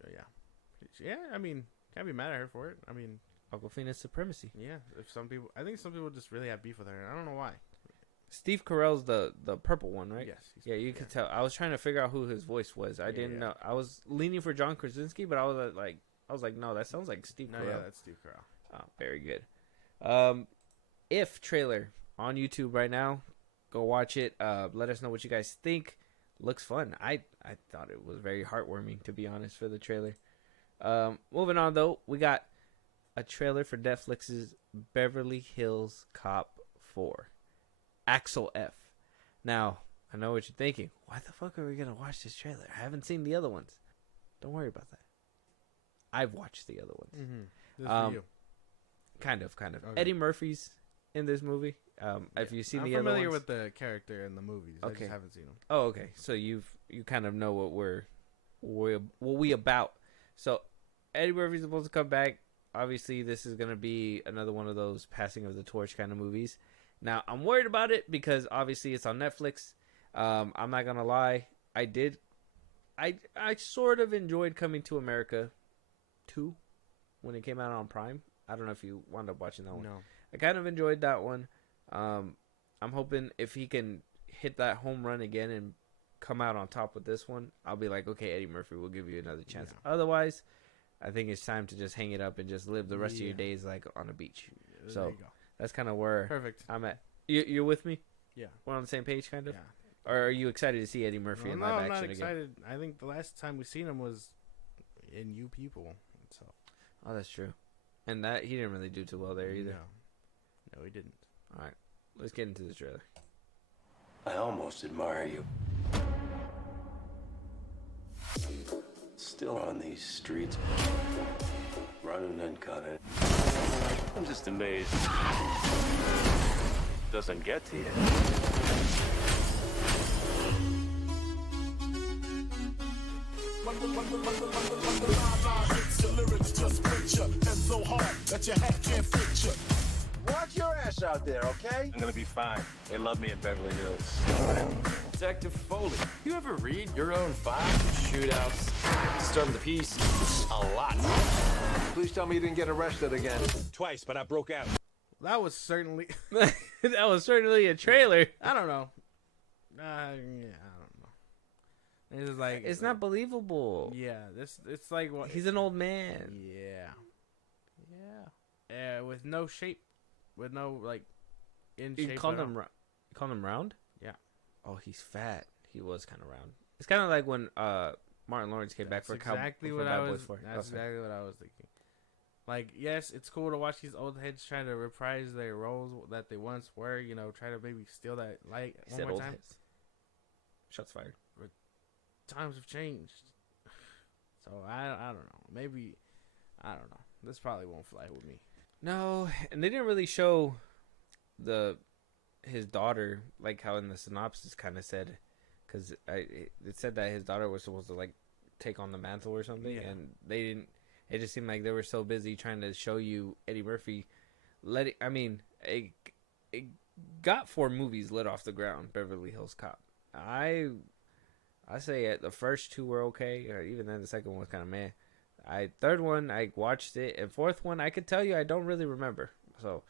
Yeah. I mean, can't be mad at her for it. I mean, Aquafina's supremacy. Yeah. I think some people just really have beef with her, and I don't know why. Steve Carell's the purple one, right? Yes. Yeah, you could tell. I was trying to figure out who his voice was. I didn't know. I was leaning for John Krasinski, but I was like, no, that sounds like Steve Carell. Yeah, that's Steve Carell. Oh, very good. If trailer on YouTube right now, go watch it. Let us know what you guys think. Looks fun. I thought it was very heartwarming, to be honest, for the trailer. Moving on though, we got a trailer for Netflix's Beverly Hills Cop 4, Axel F. Now, I know what you're thinking. Why the fuck are we gonna watch this trailer? I haven't seen the other ones. Don't worry about that. I've watched the other ones. This for you. Kind of. Okay. Eddie Murphy's in this movie. If you've seen the other ones, I'm familiar with the character in the movies. Okay. I just haven't seen him. Oh, okay. So you kind of know what we about. So Eddie Murphy's supposed to come back. Obviously, this is gonna be another one of those passing of the torch kind of movies. Now, I'm worried about it because obviously it's on Netflix. I'm not gonna lie. I sort of enjoyed Coming to America 2 when it came out on Prime. I don't know if you wound up watching that one. No. I kind of enjoyed that one. I'm hoping if he can hit that home run again and come out on top with this one, I'll be like, okay, Eddie Murphy, we'll give you another chance. Yeah. Otherwise, I think it's time to just hang it up and just live the rest of your days like on a beach. There So you go. that's kind of where Perfect. I'm at. You're with me? Yeah. We're on the same page, kind of? Yeah. Or are you excited to see Eddie Murphy in live I'm action not again? excited. I think the last time we seen him was in You People. So. Oh, that's true. And that he didn't really do too well there either. No, he didn't. All right, let's get into this trailer. I almost admire you. Still on these streets, running and gunning. I'm just amazed. Doesn't get to you. Watch your ass out there, okay? I'm gonna be fine. They love me in Beverly Hills. Detective Foley, you ever read your own file? Shootouts, disturb the peace, a lot. Please tell me you didn't get arrested again. Twice, but I broke out. That was certainly. That was certainly a trailer. I don't know. I don't know. It's like It's not believable. Yeah, it's like what He's an old man. Yeah, with no shape, with no like in You shape. called at all. him you called him round? Yeah. Oh, he's fat. He was kind of round. It's kind of like when Martin Lawrence came back for exactly for what Bad I Boys was. 4. That's exactly what I was thinking. Like, yes, it's cool to watch these old heads trying to reprise their roles that they once were. Try to maybe steal that light He one said more old time. heads. Shots fired. Times have changed, so I don't know. Maybe I don't know. This probably won't fly with me. No, and they didn't really show his daughter, like how in the synopsis kind of said, because it said that his daughter was supposed to like take on the mantle or something, and they didn't. It just seemed like they were so busy trying to show you Eddie Murphy. It got 4 movies lit off the ground. Beverly Hills Cop. I say the first 2 were okay, or even then the second one was kind of meh. Third one I watched it, and fourth one I could tell you I don't really remember. So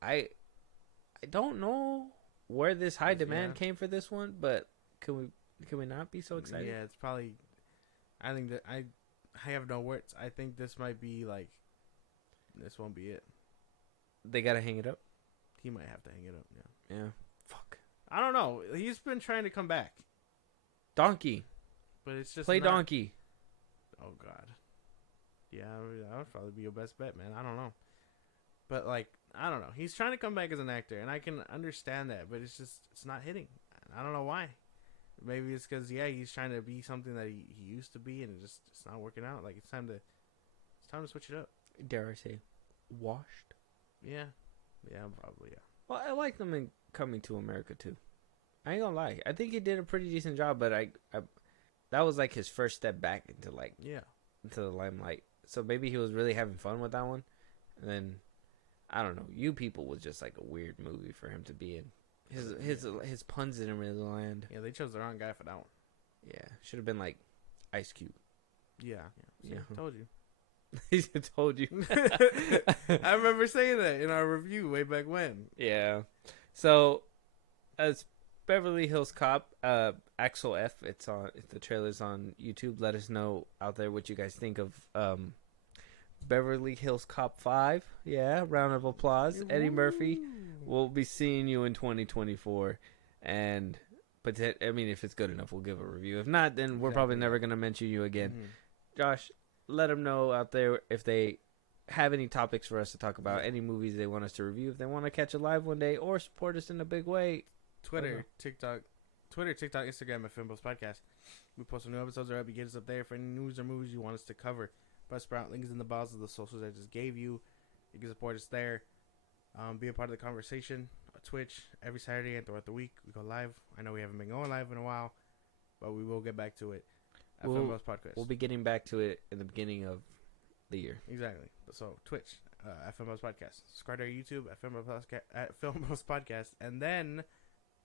I don't know where this high demand came for this one, but can we not be so excited? Yeah, it's probably. I think that I have no words. I think this might be like. This won't be it. They gotta hang it up. He might have to hang it up. Yeah. Fuck. I don't know. He's been trying to come back. Donkey. But it's just Play not... Donkey. Oh God. Yeah, that would probably be your best bet, man. I don't know. But like, I don't know. He's trying to come back as an actor, and I can understand that, but it's not hitting. I don't know why. Maybe it's because he's trying to be something that he used to be, and it's not working out. Like it's time to switch it up. Dare I say, washed? Yeah, probably yeah. Well, I like them in Coming to America too. I ain't gonna lie. I think he did a pretty decent job, but I that was like his first step back into into the limelight. So maybe he was really having fun with that one, and then I don't know. You People was just like a weird movie for him to be in. His puns didn't really land. Yeah, they chose the wrong guy for that one. Yeah, should have been like Ice Cube. Yeah. Told you. He told you. I remember saying that in our review way back when. Yeah. So, as Beverly Hills Cop, Axel F. The trailer's on YouTube. Let us know out there what you guys think of Beverly Hills Cop 5. Yeah, round of applause. Ooh. Eddie Murphy. We'll be seeing you in 2024, but if it's good enough, we'll give a review. If not, then we're probably never gonna mention you again. Mm-hmm. Josh, let them know out there if they have any topics for us to talk about, any movies they want us to review, if they want to catch a live one day or support us in a big way. Twitter, TikTok, Instagram at FilmBros Podcast. We post some new episodes already. Get us up there for any news or movies you want us to cover. Buzzsprout, links in the bios of the socials I just gave you. You can support us there. Be a part of the conversation on Twitch every Saturday and throughout the week. We go live. I know we haven't been going live in a while, but we will get back to it at FilmBros Podcast. We'll be getting back to it in the beginning of the year. Exactly. So Twitch at FilmBros Podcast. Subscribe to our YouTube at FilmBros Podcast, and then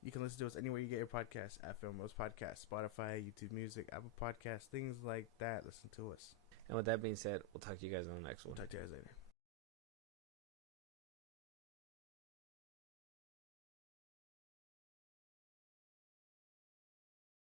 you can listen to us anywhere you get your podcasts at FilmBros Podcast, Spotify, YouTube Music, Apple Podcasts, things like that. Listen to us. And with that being said, we'll talk to you guys on the next one. Talk to you guys later.